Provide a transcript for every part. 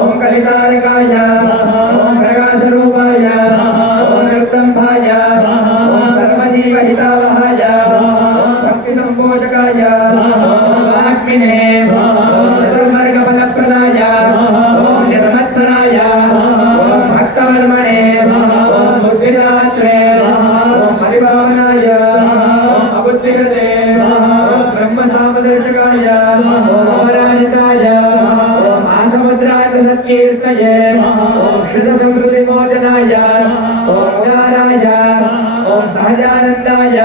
ओम कलिकारकाय ओम प्रकाशरूपाय ओम निर्दम्भाय ओम सर्वजीवहितावहाय ओम भक्तिसंपोषकाय ओम वाग्मिने ओम चतुर्वर्गफलप्रदाय ओम निर्मत्सराय ओम भक्तवर्मणे ओम बुद्धिदात्रे ओम परिभावनाय ओम अबुद्धिहृदे ओम ब्रह्मधामदर्शकाय ओम अमराजिताय ओम आसमुद्राजसत्कीर्तये ओम श्रुतसंस्कृतिमोचनाय ओम उदाराय ओम सहजानन्दाय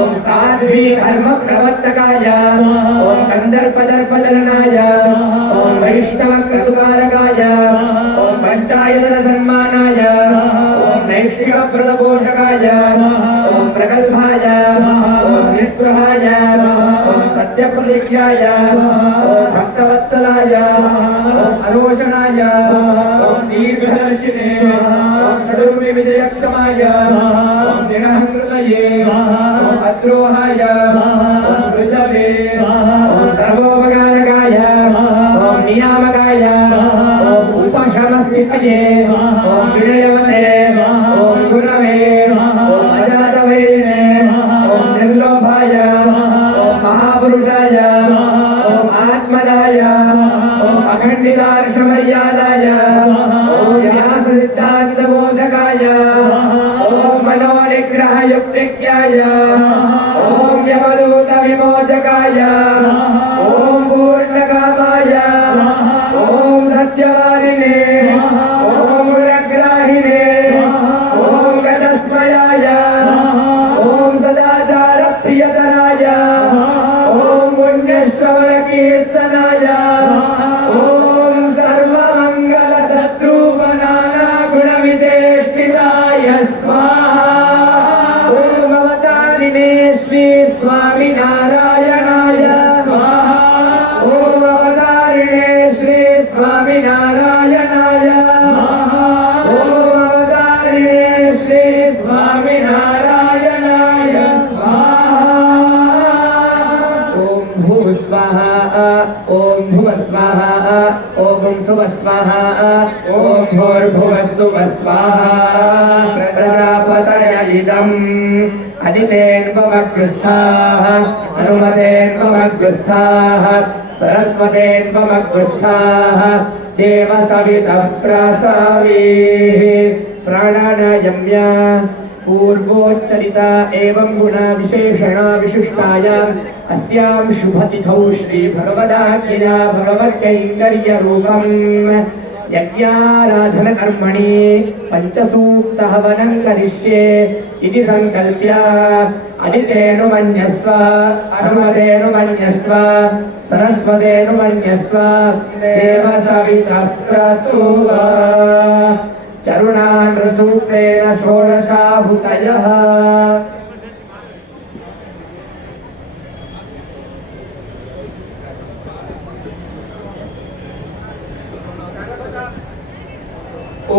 ओम साध्वी धर्मप्रवर्तकाय ओम कन्दर्पदर्पदलनाय ओम वैष्णवक्रतुकारकाय ओम पञ्चायतनसन्मानाय ओम नैष्ठिकव्रतपोषकाय ओम प्रगल्भाय ओम निस्पृहाय ओम सत्यप्रतिज्ञाय ओम भक्तवत्सलाय ओम अरोषणाय ओम दीर्घदर्शिने ओम षडूर्मिविजयक्षमाय ओम दिनहङ्कृतये ओम अद्रोहाय ओम ऋजवे ओम सर्वोपकारकाय ओम नियामकाय ओम उपशमस्थितये ओम विनयवते ओम गुरवे ओम अजातवैरिणे ओम निर्लोभाय ओम महापुरुषाय ओम आत्मदाय ओम अखण्डितार्षमर्यादाय ओम व्याससिद्धान्तबोधकाय ओम मनोनिग्रहयुक्तिज्ञाय ओम यमदूतविमोचकाय ओम पूर्णकामाय ओम सत्यवारिणे ओम गुणग्राहिणे ओम गजस्मयाय ओम सदाचारप्रियतराय ओम पुण्यश्रवणकीर्तनाय ओम सर्वमङ्गलशत्रुघ्नानागुणविचेष्टिताय स्वाहा ओम अवतारिणे श्री स्वामिनारायणाय स्वाहा ओम अवतारिणे श्री स्वामिनारायणाय ओम अवतारिणे श्री स्वामिनारायणाय स्वाहा ओम भूः स्वाहा ओम भुवः स्वाहा ओम सुवः स्वाहा ओम भूर्भुवः सुवः स्वाहा प्रजापतय इदम् अदितेन्वमग्रस्थाः अनुमतेन्वमग्रस्थाः सरस्वतेन्वमग्रस्थाः देवसवितः प्रसावीः प्राणानायम्य पूर्वोच्चरिता एवं गुणा विशेषणा विशिष्टायां अस्यां शुभतिथौ श्री भगवदाज्ञया भगवत्कैङ्कर्यरूपम् यज्ञाराधनकर्मणि पञ्चसूक्तहवनं करिष्ये इति संकल्प्य अदितेनुमन्यस्व अनुमतेनुमन्यस्व सरस्वतेनुमन्यस्व देवसवितः प्रसूव चरुणानृसूक्तेन षोडशाहुतयः ॐ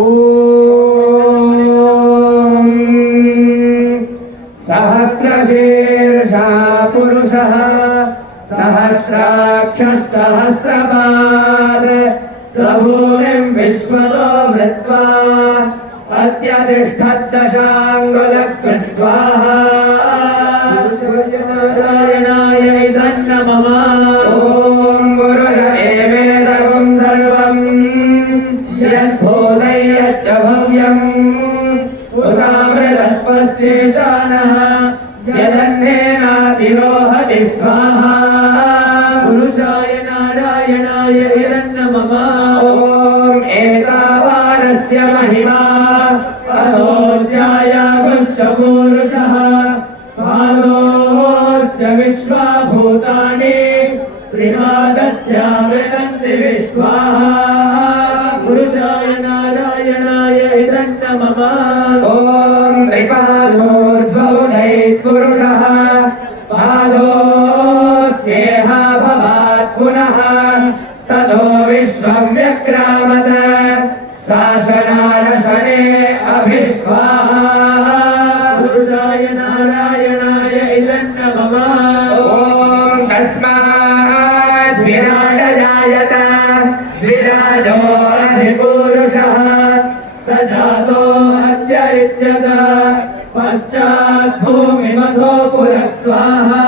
सहस्रशीर्षा पुरुषः सहस्राक्षः सहस्रपाद स भूमिं विश्वतो वृत्वा अत्यतिष्ठद्दशाङ्गुलग्रः स्वाहा नारायणाय इदं नमः ॐ पुरुष एवेदगुं सर्वम् यद्भूतं यच्च भव्यम् उदामृतत्वस्येशानः यदन्नेनातिरोहति स्वाहा पुरुषाय नारायणाय इदं नमः ॐ एतावानस्य महिमा अधोज्यायागुश्च पूरुषः पादोऽस्य विश्वाभूतानि त्रिनादस्यामृतन्ति विश्वाहा पुरुषाय नारायणाय इदं नमः ॐ त्रिपादोर्ध्वोदयपुरुषः पादोऽस्येह भवात् पुनः ततो विश्वं व्यक्रामत शासनानशने अभिस्वाहा पुरुषाय नारायणाय इदं नमः ॐ तस्माद् विराट जायत विच्यत पश्चात् भूमिमथो पुरः स्वाहा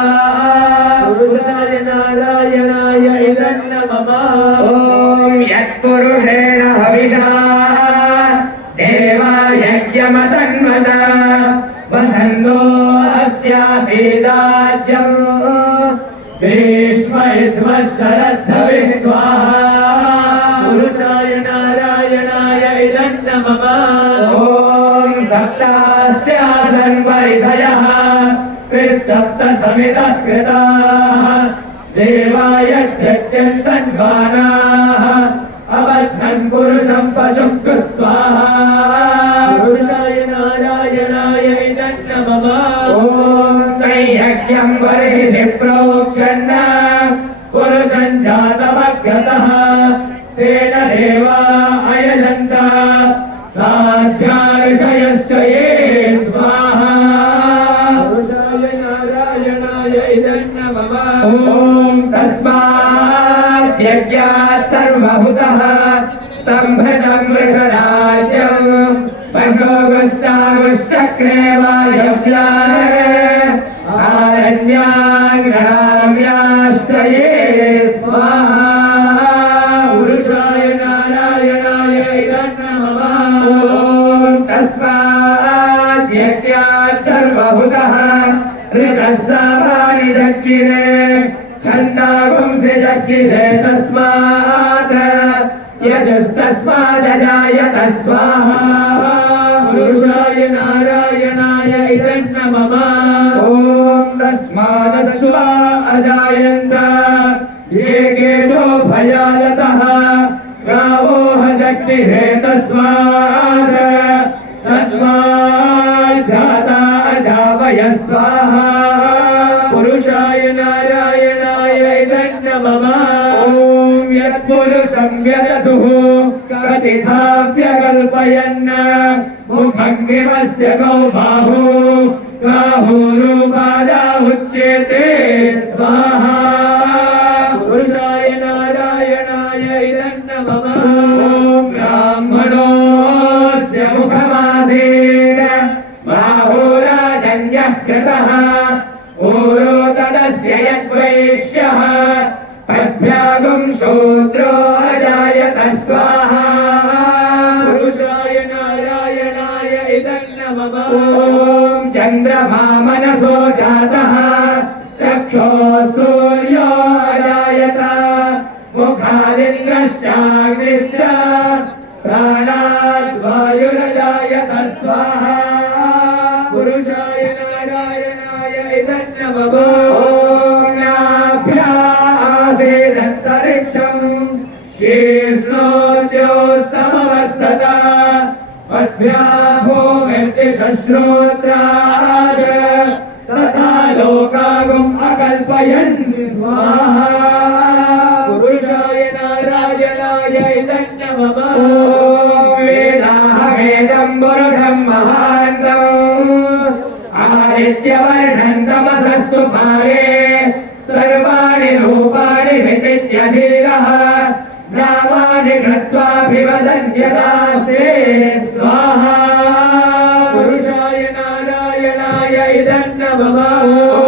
पुरुषाय नारायणाय इदं नमः ॐ यत्पुरुषेण हविषा देवायज्ञमतन्वत वसन्तो अस्यासीदाज्यम् ग्रीष्मऋत्वः शरद्धविः स्वाहा पुरुषाय नारायणाय इदं नमः ॐ सप्तास्यासन् परिधयः त्रिसप्त समितः कृताः देवाय जग्यन्तन्वानाः अबध्नन् पुरुषं पशुः स्वाहा पुरुषाय नारायणाय इदं नमः ॐ तैयज्ञं बर्हिषि प्रोक्षन् पुरुषं जातमग्रतः तेन देवा अयजन्त साध्यार्षयश्च ये स्वाहा पुरुषाय नारायणाय इदं नमः ॐ तस्मात् यज्ञात् सर्वभूतः सम्भृतं वृषराज्यं पशोगस्तागुश्चक्रे वायव्यान् आरण्यान् ग्राम्याश्च ये स्वाहा पुरुषाय नारायणाय इदं नमः ॐ तस्मात् यज्ञात् सर्वभूतः ऋचः साभानि जग्गिरे छन्दागुंसि जग्गिरे तस्मात् यजस्तस्मादजायत स्वाहा पुरुषाय नारायणाय इदं नमः ॐ तस्मादश्वा अजायन्त ये केशो भयालतः गावो हजग्निरे तस्मात् जाता अजावय स्वाहा पुरुषाय नारायणाय इदं नमः ॐ यत्पुरुषं व्यदतुः कथिताभ्यकल्पयन् मुखङ्गिमस्य गौ बाहुरूपादा उच्यते स्वाहा पुरुषाय नारायणाय इदं नमः ॐ ब्राह्मणोऽस्य मुखमासीत् बाहुराजन्यः कृतः पूरोदनस्य यद्वैश्यः पद्भ्यागुं शूद्रो अजायत स्वाहा पुरुषाय नारायणाय इदं नमः ॐ चन्द्रमा मनसो जातः चक्षुः सूर्यो अजायत मुखादिन्द्रश्चाग्निश्च प्राणाद्वायुरजायत स्वाहा पुरुषाय नारायणाय इदं नमः ॐ नाभ्यासेदन्तरिक्षं शीर्ष्णोद्यो समवर्तत पद्भ्याभूमिर्दिशश्रोत्रात् तथा लोकागुम् अकल्पयन् स्वाहा पुरुषाय नारायणाय इदं नमः ॐ वेदाहमेदं पुरुषं महान्तम् आदित्यवर्णं तमसस्तु पारे सर्वाणि रूपाणि विचित्य धीरः नामानि कृत्वाभिवदन्यदास्ते स्वाहा पुरुषाय नारायणाय इदं नमः ॐ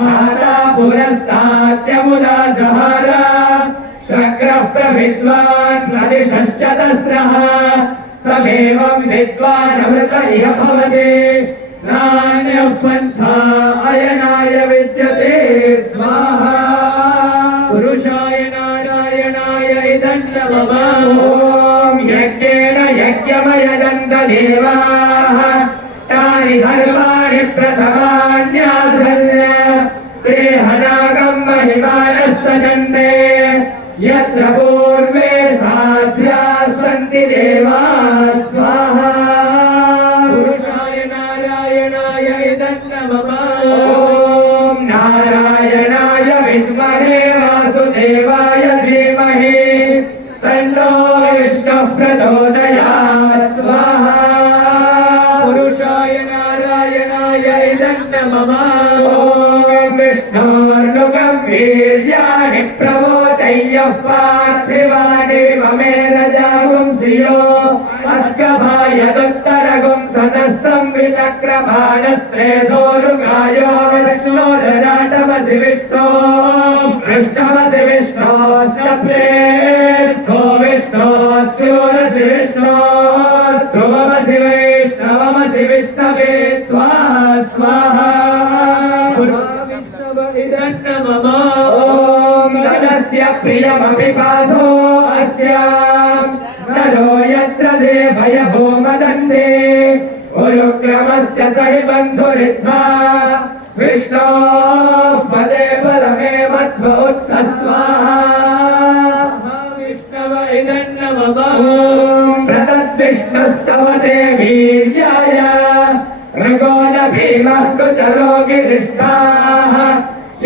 माता पुरस्ताद्यमुदा जहार शक्रः प्रविद्वान् प्रदिशश्च तस्रः तमेवं विद्वानमृत इह भवति नान्यः पन्था अयनाय विद्यते स्वाहा पुरुषाय नारायणाय इदं नमः ॐ यज्ञेन यज्ञमयजन्त देवाः तानि धर्माणि प्रथमान्यासन् ते हनागं महिमानः सचन्ते यत्र पूर्वे साध्याः सन्ति देवाः स्वाहा पुरुषाय नारायणाय इदं नमः ॐ नारायणाय विद्महे वासुदेवाय धीमहि तन्नो विष्णुः प्रचोदयात् स्वाहा पुरुषाय नारायणाय इदं नमः ॐ विष्णोर्नुगं वीर्याणि प्रवोचय्यः पार्थिवानि विममेन जागुंसियो अस्कभाय दुत्तरगुं सतस्तं विचक्रबाणस्त्रेधोरुगायो विष्णोदराटमसि विष्णो पृष्ठमसि विष्णोस्तप्रेस्थो विष्णोस्योरसि विष्णो ध्रुवमसि वैष्णवमसि विष्णवे त्वा स्वाहा विष्णव इदन्नमम ॐ नरस्य प्रियमपि पाधो अस्य नरो यत्र देवयभो मदन्ते उरुक्रमस्य सहि बन्धुरिद्धा विष्णोः पदे परमे मध्व उत्सस्वाहा विष्णव इदन्नमम ॐ प्रदद्विष्णुस्तव ते वीर्याय मृगो न भीमः कुचरो गिरिष्ठाः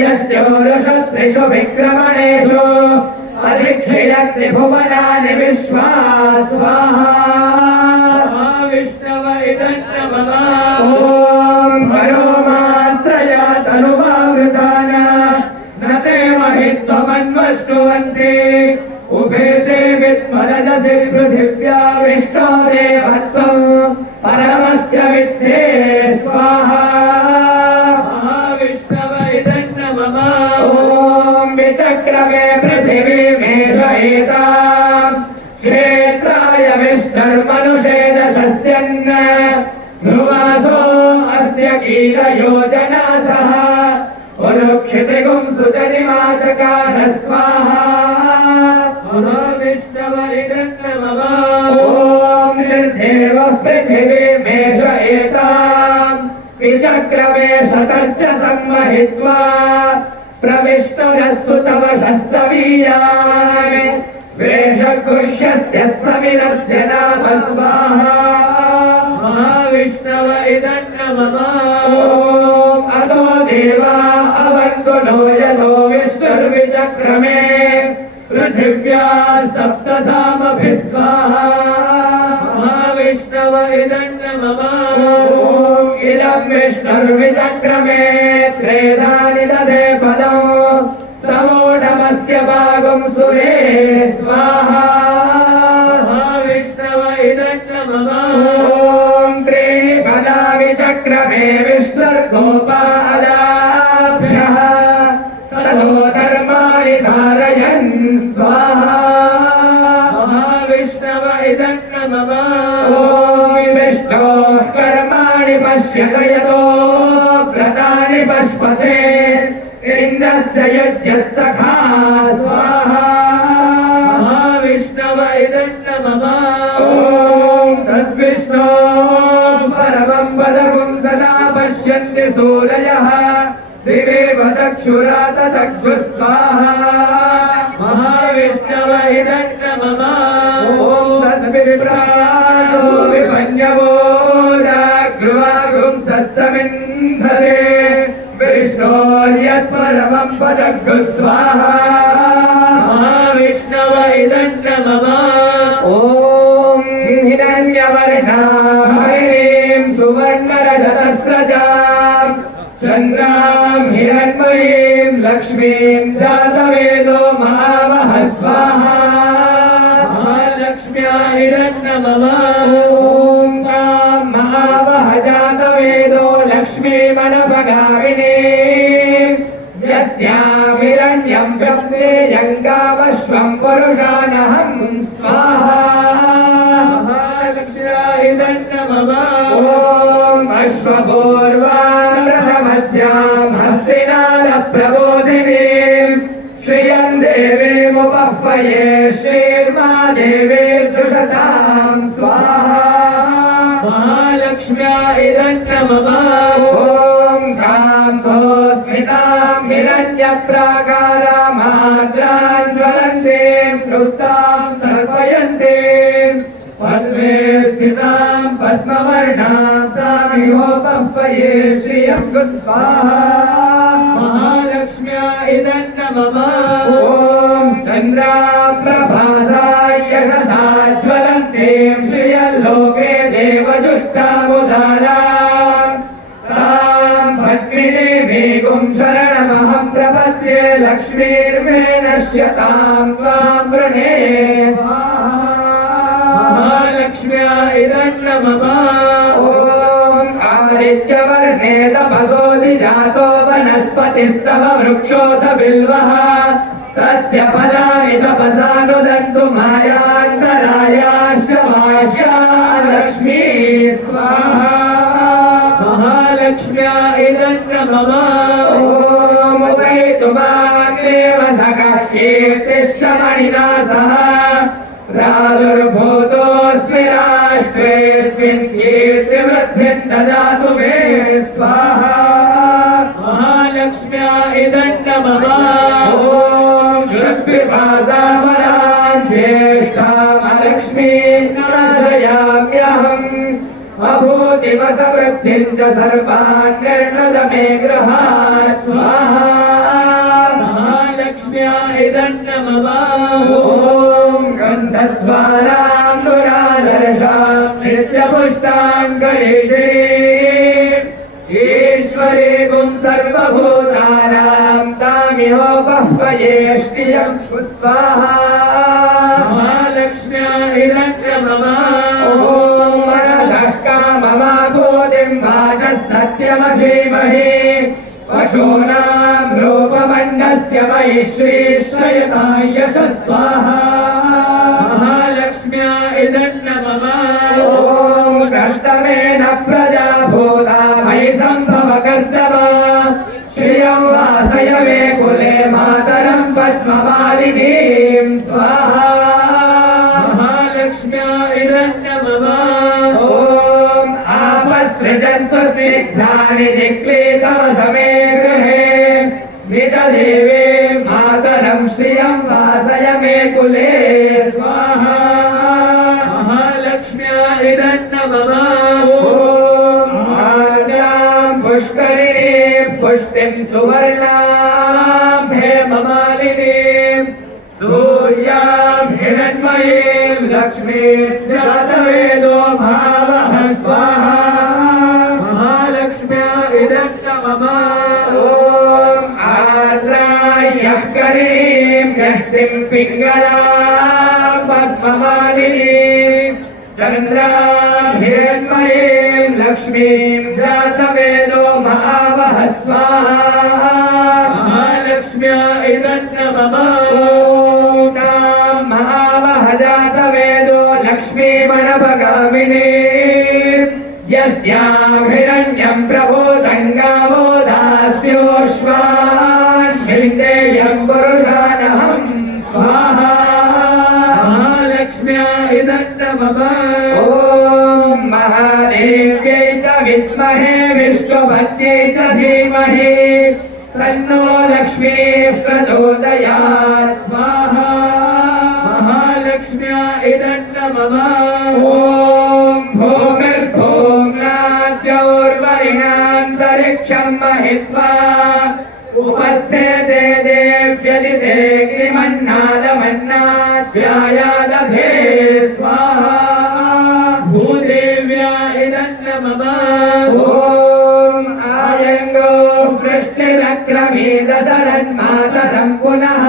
यस्योरुषत्रिषु विक्रमणेषु अधिक्षयन्ति भुवनानि विश्वा स्वाहा विष्णव इदन्नमम ॐ परो मात्रया तनुवावृतान न ते महित्वमन्वश्नुवन्ति उभे ते विद्मरजसि पृथिव्या विष्णो देवत्वं परमस्य वित्से स्वाहा विष्णव इदन्नमम ॐ विचक्रमे पृथिवीमेष एताम् क्षेत्राय विष्णुर्मनुषे दशस्यन् ध्रुवासो अस्य कीलयोजना सह उरुक्षितिगुं सुजनिमाचकार स्वाहा विष्णव इदन्नमम ॐ निर्देवः पृथिवीमेष एताम् विचक्रमे शतच्च संवहित्वा प्रविष्णुरस्तु तव शस्तवीयान् वेषगुह्यस्य स्तविरस्य नाम स्वाहा महाविष्णव इदन्नमम ॐ अदो देवा अवन्तु नो यतो विष्णुर्विचक्रमे पृथिव्या सप्तधामभिः स्वाहा महाविष्णव इदन्नमम ॐ इदं विष्णुर्विचक्रमे त्रेधानि ददे पदौ समूढमस्य भागं सुरे स्वाहा महाविष्णव इदन्नमम ॐ त्रीणि पदानि चक्रमे विष्णुर्गोपादाभ्यः ततो धर्माणि धारयन् स्वाहा महाविष्णव इदन्नमम ॐ विष्णोः कर्माणि पश्यत यतो व्रतानि पश्पसे इन्द्रस्य यज्ञः सखा स्वाहा महाविष्णव इदन्नमम ॐ तद्विष्णो परमं पदं सदा पश्यन्ति सूरयः दिवेव चक्षुरा ततग्भुः स्वाहा महाविष्णव इदन्नमम ॐ तद्विप्रासो विपन्यवो जागृवागुं सत्समिन्धरे विष्णोर्यत्परमं पदग्भुः स्वाहा महाविष्णव इदन्नमम ॐ हिरण्यवर्णां हरिणीं सुवर्णरजतस्रजां चन्द्रां हिरण्मयीं लक्ष्मीं जातवेदो महावः स्वाहा महालक्ष्म्या इदन्नमम ॐ तां महावः जातवेदो लक्ष्मीमनपगामिनीं यस्यां हिरण्यं व्यप्नेयं गावश्वं पुरुषानहं स्वाहा महालक्ष्म्या इदन्नमम ॐ अश्वपूर्वां रथमध्यां हस्तिनादप्रबोधिनीं श्रियं देवीमुपह्वये श्रीर्मा देवीर्जुषतां स्वाहा महालक्ष्म्या इदन्नमम ॐ तां सोऽस्मितां हिरण्यप्राकारामाद्रां ज्वलन्तीं तृप्तां तर्पयन्तीं पद्मे स्थितां पद्मवर्णां तामिहोपह्वये श्रियं स्वाहा महालक्ष्म्या इदन्नमम ॐ चन्द्रां प्रभासा यशसा ज्वलन्तीं श्रियल्लोके देवजुष्टामुदारां तां पद्मिनीमेकुं शरणमहं प्रपद्ये लक्ष्मीर्मे नश्यतां त्वां वृणे महालक्ष्म्या इदन्नमम ॐ तपसोऽधिजातो वनस्पतिस्तव वृक्षोऽथ बिल्वः तस्य फलानि तपसानुदन्तु मायान्तरायाश्च वाह्या लक्ष्मी स्वाहा महालक्ष्म्या इदं मम ॐ उपैतु मां देव सखः कीर्तिश्च मणिना सह प्रादुर्भूतोऽस्मि राष्ट्रेऽस्मिन् कीर्तिवृद्धिं ददातु मे स्वाहा महालक्ष्म्या इदं मम ॐ क्षुत्पिपासामलां ज्येष्ठामलक्ष्मीं नाशयाम्यहम् अभूतिवसवृद्धिं च सर्वान् निर्णद मे गृहात् स्वाहा महालक्ष्म्या इदं मम ॐ गन्धद्वारां दुरादर्शां नित्यपुष्टाङ्गरीषिणीम् ईश्वरीगुं सर्वभूतानां तामिहोपह्वयेष्टियं स्वाहा महालक्ष्म्या इदं मम ॐ मनसः काममाभूतिं वाचः सत्यमसीमहि पशूनां रूपमण्डस्य मयि श्रीश्रयताय यशः स्वाहा महालक्ष्म्या इदं मम ॐ कर्तमेन प्रजा भूता मयि सम्भव कर्तव श्रियं वासय मे कुले मातरं पद्ममालिनीं स्वाहा महालक्ष्म्या इदं मम ॐ आपसृजन्तु स्निग्धानि जिक्लीतवसमे गृहे निजदेवीं मातरं श्रियं वासय मे कुले स्वाहा महालक्ष्म्या इदं मम ॐ आर्द्रां पुष्करिणीं पुष्टिं सुवर्णां हेममालिनीं सूर्यां हिरण्मयीं लक्ष्मीं जातवेदो भावः स्वाहा महालक्ष्म्या इदं मम ॐ आर्द्रायः करीं यष्टिं पिङ्गलां पद्ममालिनीं चन्द्रां हिरण्मयीं लक्ष्मीं जातवेदो भावः स्वाहा महालक्ष्म्या इदं मम ॐ तां महावः जातवेदो लक्ष्मीमणपगामिनी यस्यां हिरण्यं प्रभूतं गावो दास्योश्वान् विन्देयं पुरुषानहं स्वाहा महालक्ष्म्या इदं मम ॐ महादेव्यै च विद्महे विष्णुपत्न्यै च धीमहि तन्नो लक्ष्मीः प्रचोदयात् स्वाहा महालक्ष्म्या इदं मम ॐ भूमिर्भूम्नाद्यौर्वरिणान्तरिक्षं महित्वा उपस्थेते देव्यदितेऽग्निमन्नादमन्नाद्यायादधे स्वाहा भूदेव्या इदं मम ॐ आयङ्गो वृष्टिरक्रमीदशरन्मातरं पुनः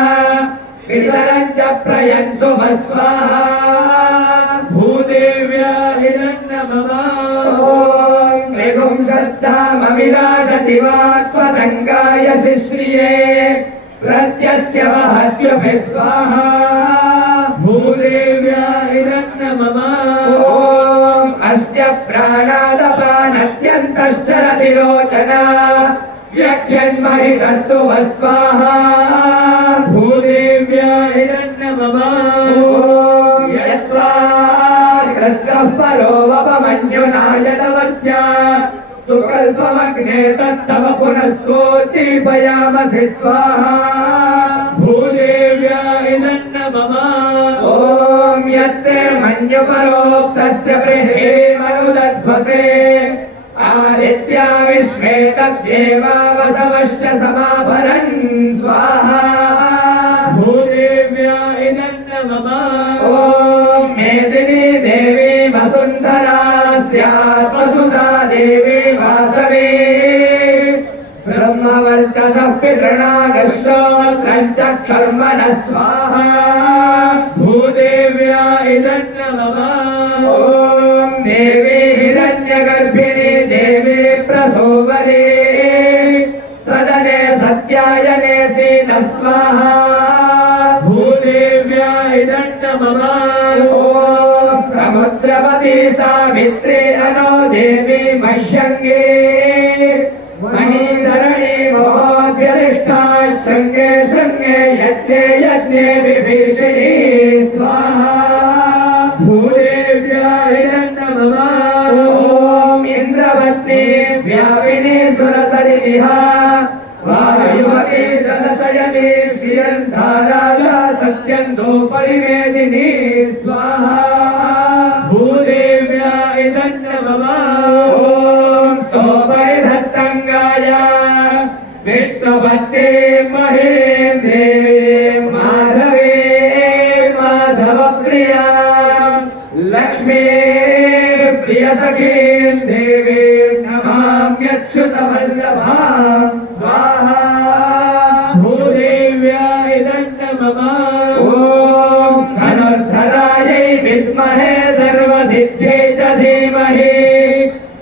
पितरं च प्रयन्सु स्वाहा भूदेव्या इदं मम ॐ त्रिगुं श्रद्धामविराजति वाक्पतङ्गाय शिश्रिये प्रत्यस्य वहत्युभिः स्वाहा भूदेव्या इदं मम ॐ अस्य प्राणादपानत्यन्तश्चरति लोचना व्यख्यन्महिषस्सु स्वाहा भूदेव्या इदं मम ॐ यत्त्वा कृत्कः परो वपमन्युनायतवत्या सुकल्पमग्ने तत्तव पुनस्कोद्दीपयामसि स्वाहा भूदेव्या इदं मम ॐ यत्ते मन्युपरोक्तस्य पृथ्वीमरुदध्वसे आदित्या विश्वे तद्देवा वसवश्च समाभरन् स्वाहा भूदेव्या इदं मम ॐ मेदिनी देवी वसुन्धरा स्यात् वसुधा देवी वासवी ब्रह्मवर्चसः पितॄणागश्रोत्रं चक्षुर्मनः स्वाहा भूदेव्या इदं मम ॐ देवी हिरण्यगर्भिणी देवी प्रसूवरी दण्ड मम ॐ समुद्रवती सावित्री अनो देवी मह्यङ्गे महीधरणी मोहोऽभ्यधिष्ठा शृङ्गे शृङ्गे यज्ञे यज्ञे विभीषिणी स्वाहा भूदेव्याय दण्ड मम ॐ इन्द्रवत्नी व्यापिनी सुरसरिः वायुमती जलशयनी श्रियन्धारा सत्यन्तो परिवेदिनी स्वाहा भूदेव्याय दण्ड मम ॐ सोपरिधत्तङ्गाय विष्णुभक्ते महीं देवी माधवे माधवप्रिया लक्ष्मी प्रियसखीं देवीं नमाम्यच्युतवल्लभा स्वाहा भूदेव्याय दण्ड मम ॐ धनुर्धरायै विद्महे सर्वसिद्ध्यै च धीमहि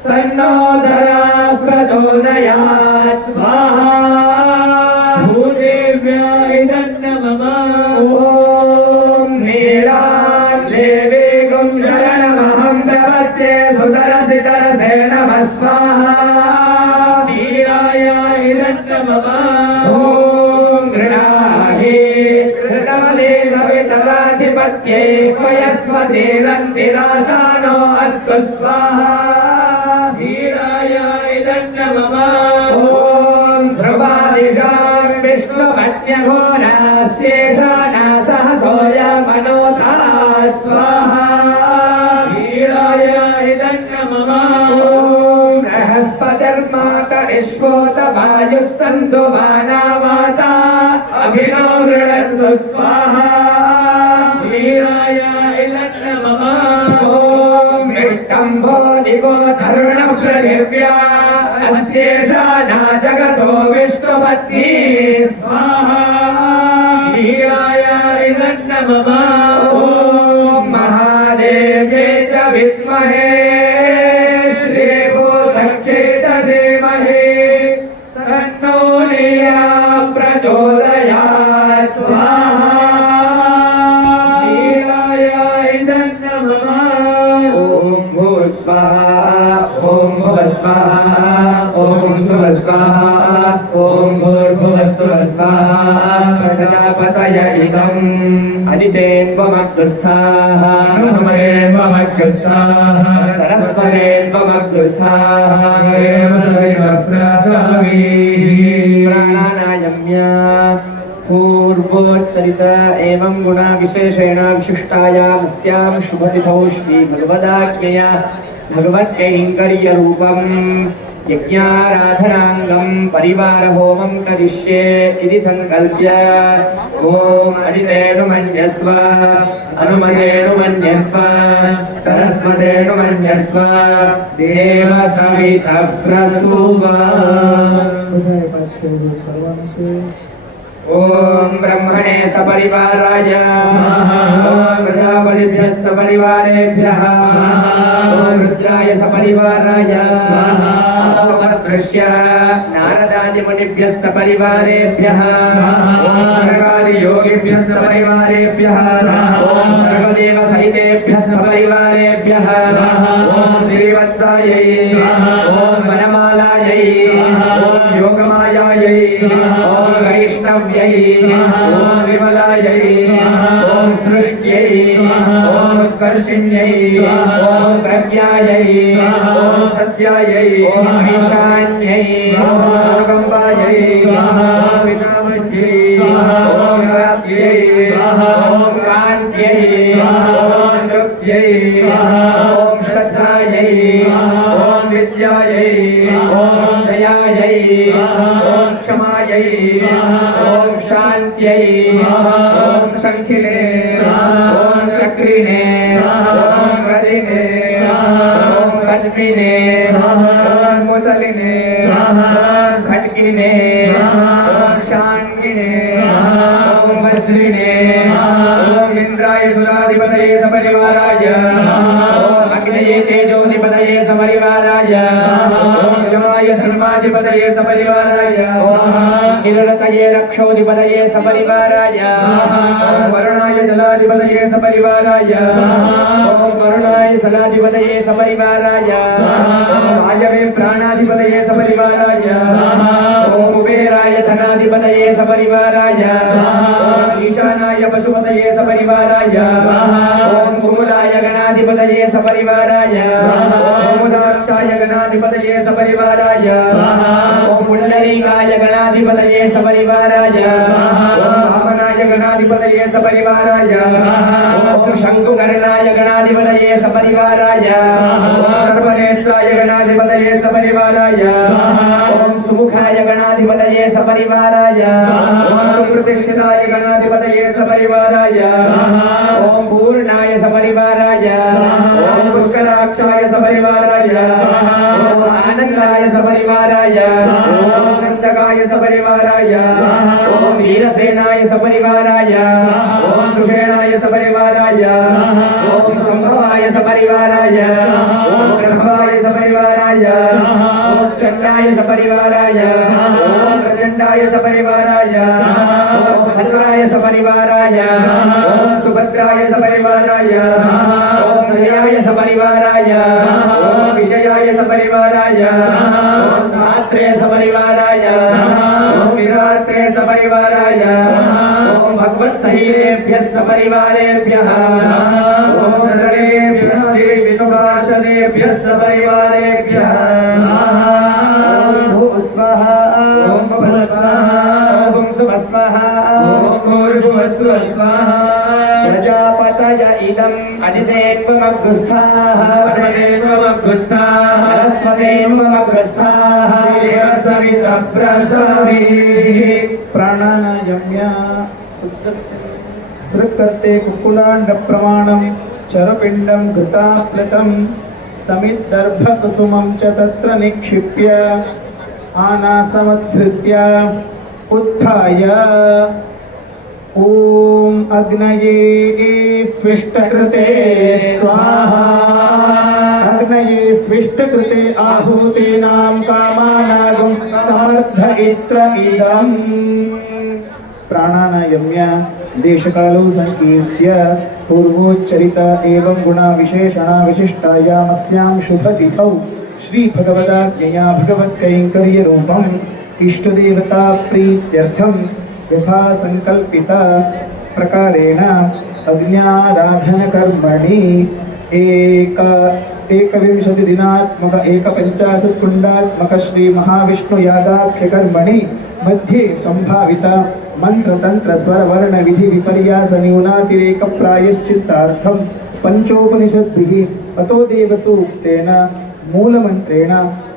तन्नो धरा प्रचोदयात् स्वाहा भूदेव्याय दण्ड मम ॐ नीलां देवीगुं शरणमहं प्रपद्ये सुतरसि तरसे नमः स्वाहा नीलायाय दण्ड मम ॐ गृणाहि घृणवदे सवितराधिपत्यै वयस्वतीरन्तिराशानो अस्तु स्वाहा नीलायाय दण्ड मम ॐ ध्रुवादिशां विष्णुभट्न्यघोरास्येषानासः सोऽयमनोता स्वाहा नीलायाय दण्ड मम ॐ बृहस्पतिर्मातरिष्वोत वायुः सन्तु माता अभिनो गृणन्तु स्वाहा नीलायाय दण्ड मम ॐ विष्टम्भो दिगो धरुणप्रदिव्या अस्येषाना जगतो विष्णुपत्नी स्वाहा नीलायाय दण्ड मम ॐ महादेव्यै च विद्महे श्रीभूसख्यै च धीमहि तन्नो नीला प्रचोदयात् स्वाहा नीलायाय दण्ड मम ॐ भूः स्वाहा ॐ भुवः स्वाहा ॐ सुवः स्वाहा ॐ भूर्भुवः सुवः स्वाहा प्रजापतय इदम् अदितेन्वमग्रस्थाः हनुमतेन्वमग्रस्थाः सरस्वतेन्वमग्रस्थाः प्राणानायम्य पूर्वोच्चरित एवं गुणा विशेषेण विशिष्टायामस्यां शुभतिथौ श्री भगवदाज्ञया भगवत्कैङ्कर्यरूपं यज्ञाराधनाङ्गं परिवारहोमं करिष्ये इति संकल्प्य ॐ अजितेनुमन्यस्व अनुमतेनुमन्यस्व सरस्वतेनुमन्यस्व देवसवितः प्रसूव બધાએ પાછળ કરવાનું છે ॐ ब्रह्मणे सपरिवाराय ॐ प्रजापतिभ्यः सपरिवारेभ्यः ॐ रुद्राय सपरिवाराय अतोऽस्पृश्य नारदादिमुनिभ्यः सपरिवारेभ्यः ॐ सर्गादियोगिभ्यः सपरिवारेभ्यः ॐ सर्वदेवसहितेभ्यः सपरिवारेभ्यः ॐ श्रीवत्सायै ॐ वनमालायै ॐ योगमायायै ॐ वैष्णव्यै ॐ विमलायै ॐ सृष्ट्यै ॐ उत्कर्षिण्यै ॐ प्रज्ञायै ॐ सत्यायै ॐ ईशान्यै ॐ अनुकम्पायै ॐ विकामह्यै ॐ व्याप्यै ॐ कान्त्यै ॐ नृत्यै ॐ श्रद्धायै ॐ विद्यायै ॐ जयायै ॐ क्षमायै ॐ शान्त्यै ॐ शङ्खिने ॐ चक्रिणे ॐ गदिने ॐ पद्मिने ॐ मुसलिने ॐ खड्गिने ॐ शाङ्गिने ॐ वज्रिणे ॐ इन्द्राय सुराधिपतये सपरिवाराय ॐ अग्नये तेजोधिपतये सपरिवाराय ॐ उत्तमाय धर्माधिपतये सपरिवाराय हिरणतये रक्षोधिपतये सपरिवाराय ॐ वरुणाय जलाधिपतये सपरिवाराय ॐ वरुणाय सलाधिपतये सपरिवाराय ॐ वायवे प्राणाधिपतये सपरिवाराय ॐ कुबेराय धनाधिपतये सपरिवाराय ॐ ईशानाय पशुपतये सपरिवाराय ॐ कुमुदाय गणाधिपतये सपरिवाराय ॐ मुदाक्षाय गणाधिपतये सपरिवाराय ॐ पुण्डरीकाय गणाधिपतये सपरिवाराय ॐ वामनाय गणाधिपतये सपरिवाराय ॐ शङ्कुकर्णाय गणाधिपतये सपरिवाराय ॐ सर्वनेत्राय गणाधिपतये सपरिवाराय ॐ सुमुखाय गणाधिपतये सपरिवाराय ॐ सुप्रतिष्ठिताय गणाधिपतये सपरिवाराय ॐ पूर्णाय सपरिवाराय ॐ पुष्कराक्षाय सपरिवाराय ॐ आनन्दाय सपरिवाराय ॐ नन्दकाय सपरिवाराय ॐ वीरसेनाय सपरिवाराय ॐ सुषेणाय सपरिवाराय ॐ सम्भवाय सपरिवाराय ॐ प्रभवाय सपरिवाराय ॐ चण्डाय सपरिवाराय ॐ प्रचण्डाय सपरिवाराय ॐ भद्राय सपरिवाराय ॐ सुभद्राय सपरिवाराय ॐ जयाय सपरिवाराय ॐ विजयाय सपरिवाराय ॐ धात्रे सपरिवाराय ॐ विरात्रे सपरिवाराय ॐ भगवत्सहितेभ्यः सपरिवारेभ्यः ॐ सर्वेभ्यः श्रीविष्णुपार्षदेभ्यः सपरिवारेभ्यः ॐ भूस्वः ॐ भुवस्वाहा ॐ सुवस्वः ॐ भूर्भुवस्सुवः स्वाहा प्रजापतय इदम् अदितेन्वमग्रस्थाः सरस्वतेन्वमग्रस्थाः सवितः प्रसारीः प्राणानायम्य सृक्कर्ते कुकुलाण्ड प्रमाणं चरपिण्डं घृताप्लुतं समिद्धर्भकुसुमं च तत्र निक्षिप्य आनासमुद्धृत्य उत्थाय ॐ अग्नये स्विष्टकृते स्वाहा अग्नये स्विष्टकृते आहूतीनां कामानागुं समर्धयित्र इदम् प्राणानायम्य देशकालौ संकीर्त्य पूर्वोच्चरित एवं गुणा विशेषणा विशिष्टायामस्यां शुभतिथौ श्री भगवदाज्ञया भगवत्कैङ्कर्य रूपम् इष्टदेवता प्रीत्यर्थं यथा संकल्पित प्रकारेण अग्न्याराधनकर्मणि एकविंशति दिनात्मक 150 कुंडात्मक श्री महाविष्णु यागाख्यकर्मणि मध्ये संभावित मंत्र तंत्र स्वर वर्ण विधि विपर्यास न्यूनातिरेक प्रायश्चित्तार्थं पंचोपनिषद्भिः अतो देव सूक्तेन मूलमंत्रेण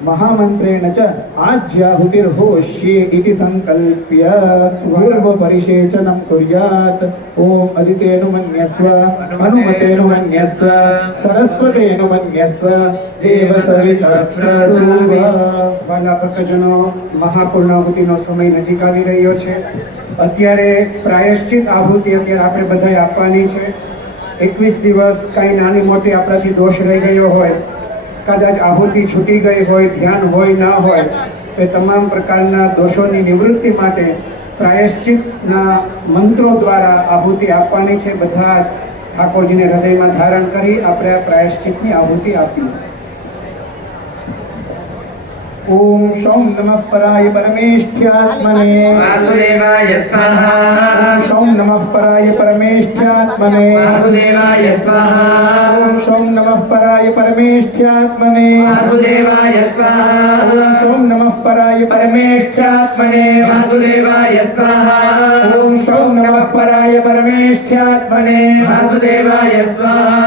महामंत्रेण च आज्याहुतिर्होष्ये इति संकल्प्य पूर्वपरिषेचनं कुर्यात् ओम अदितेनुमन्यस्व अनुमतेनुमन्यस्व सरस्वतेनुमन्यस्व देव सवितः प्रसूव વાલા ભક્તજનો મહાપૂર્ણાહુતિનો સમય નજીક આવી રહ્યો છે. અત્યારે પ્રાયશ્ચિત આહુતિ અત્યારે આપણે બધાએ આપવાની છે. 21 દિવસ કાંઈ નાની મોટી આપણાથી દોષ રહી ગયો હોય, કદાચ આહુતિ છૂટી ગઈ હોય, ધ્યાન હોય ના હોય, તે તમામ પ્રકારના દોષોની નિવૃત્તિ માટે પ્રાયશ્ચિતના મંત્રો દ્વારા આહુતિ આપવાની છે. બધા જ ઠાકોરજીને હૃદયમાં ધારણ કરી આપણે આ પ્રાયશ્ચિતની આહુતિ આપીએ. ओम शौम नमः पराय परमेष्ठ्यात्मने वासुदेवाय स्वाहा ओम शौम नमः पराय परमेष्ठ्यात्मने वासुदेवाय स्वाहा ओम शौम नमः पराय परमेष्ठ्यात्मने वासुदेवाय स्वाहा ओम शौम नमः पराय परमेष्ठ्यात्मने वासुदेवाय स्वाहा ओम शौम नमः पराय परमेष्ठ्यात्मने वासुदेवाय स्वाहा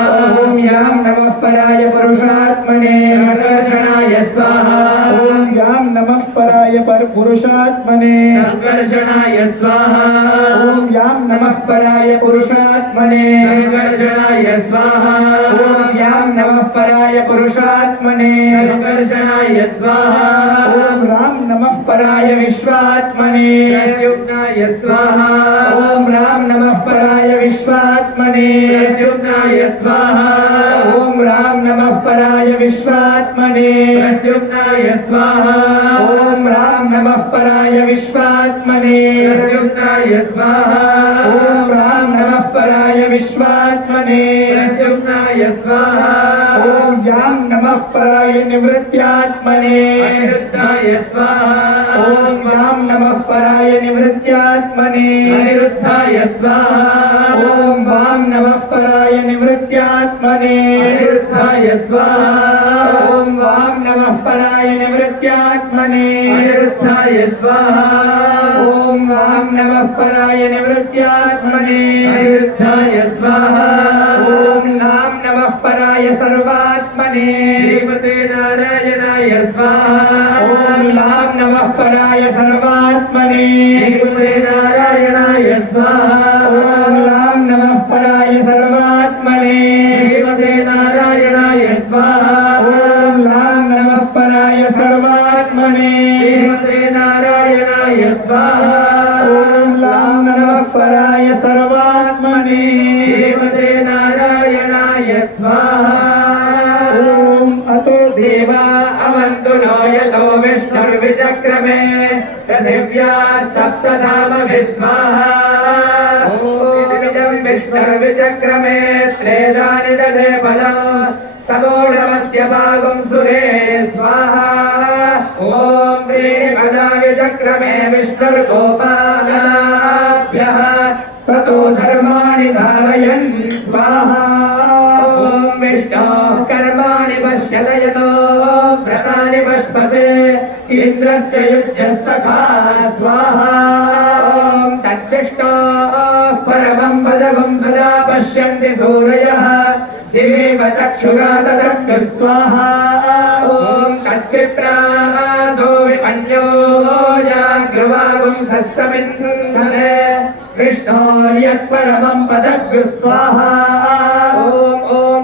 ओम याम नमः पराय पुरुषात्मने संकर्षणाय स्वाहा ओम याम नमः पराय पर पुरुषात्मने संकर्षणाय स्वाहा ओम याम नमः पराय पुरुषात्मने संकर्षणाय स्वाहा ओम याम नमः पराय पुरुषात्मने संकर्षणाय स्वाहा ओम राम नमः पराय विश्वात्मने प्रद्युम्नाय स्वाहा ओम राम नमः पराय विश्वात्मने प्रद्युम्नाय स्वाहा ओम राम नमः पराय विश्वात्मने प्रद्युम्नाय स्वाहा ॐ राम नमः पराय विश्वात्मने प्रद्युम्नाय स्वाहा ॐ राम नमः पराय विश्वात्मने प्रद्युम्नाय स्वाहा ॐ यां नमः पराय निवृत्त्यात्मने अनिरुद्धाय स्वाहा ॐ यां नमः पराय निवृत्त्यात्मने अनिरुद्धाय स्वाहा ॐ वां नमः पराय निवृत्त्यात्मने अनिरुद्धाय स्वाहा ॐ वां नमः पराय निवृत्त्यात्मने अनिरुद्धाय स्वाहा ॐ वां नमः पराय निवृत्त्यात्मने अनिरुद्धाय स्वाहा ॐ लां नमः पराय सर्वात्मने श्रीमते नारायणाय स्वाहा ॐ लां नमः पराय सर्वात्मने श्रीमते नारायणाय स्वाहा ॐ लां नमः पराय सर्वात्मने श्रीमते नारायणाय स्वाहा ॐ लां नमः पराय सर्वात्मने श्रीमते नारायणाय स्वाहा ॐ लां नमः पराय सर्वात्मने श्रीमते नारायणाय स्वाहा ॐ अतो देवा अवन्तु नो यतो विष्णुर्विचक्रमे पृथिव्या सप्तधामभिः स्वाहा ॐ विष्णुर्विचक्रमे त्रेधानि दधे पदं समूढमस्य भागं सुरे स्वाहा ॐ त्रीणि पदा विचक्रमे विष्णुर्गोपालनाभ्यः ततो धर्माणि धारयन् स्वाहा ॐ विष्णोः कर्माणि पश्यत यतो व्रतानि पश्पसे इन्द्रस्य युज्यः सखा स्वाहा ॐ तद्विष्णोः परमं पदं सदा पश्यन्ति सूरयः दिवेव चक्षुराददग् स्वाहा ॐ तद्विप्रासो विपन्यो जाग्रवागुं सस्तमिन्धने विष्णोर्यत्परमं पदग् स्वाहा ॐ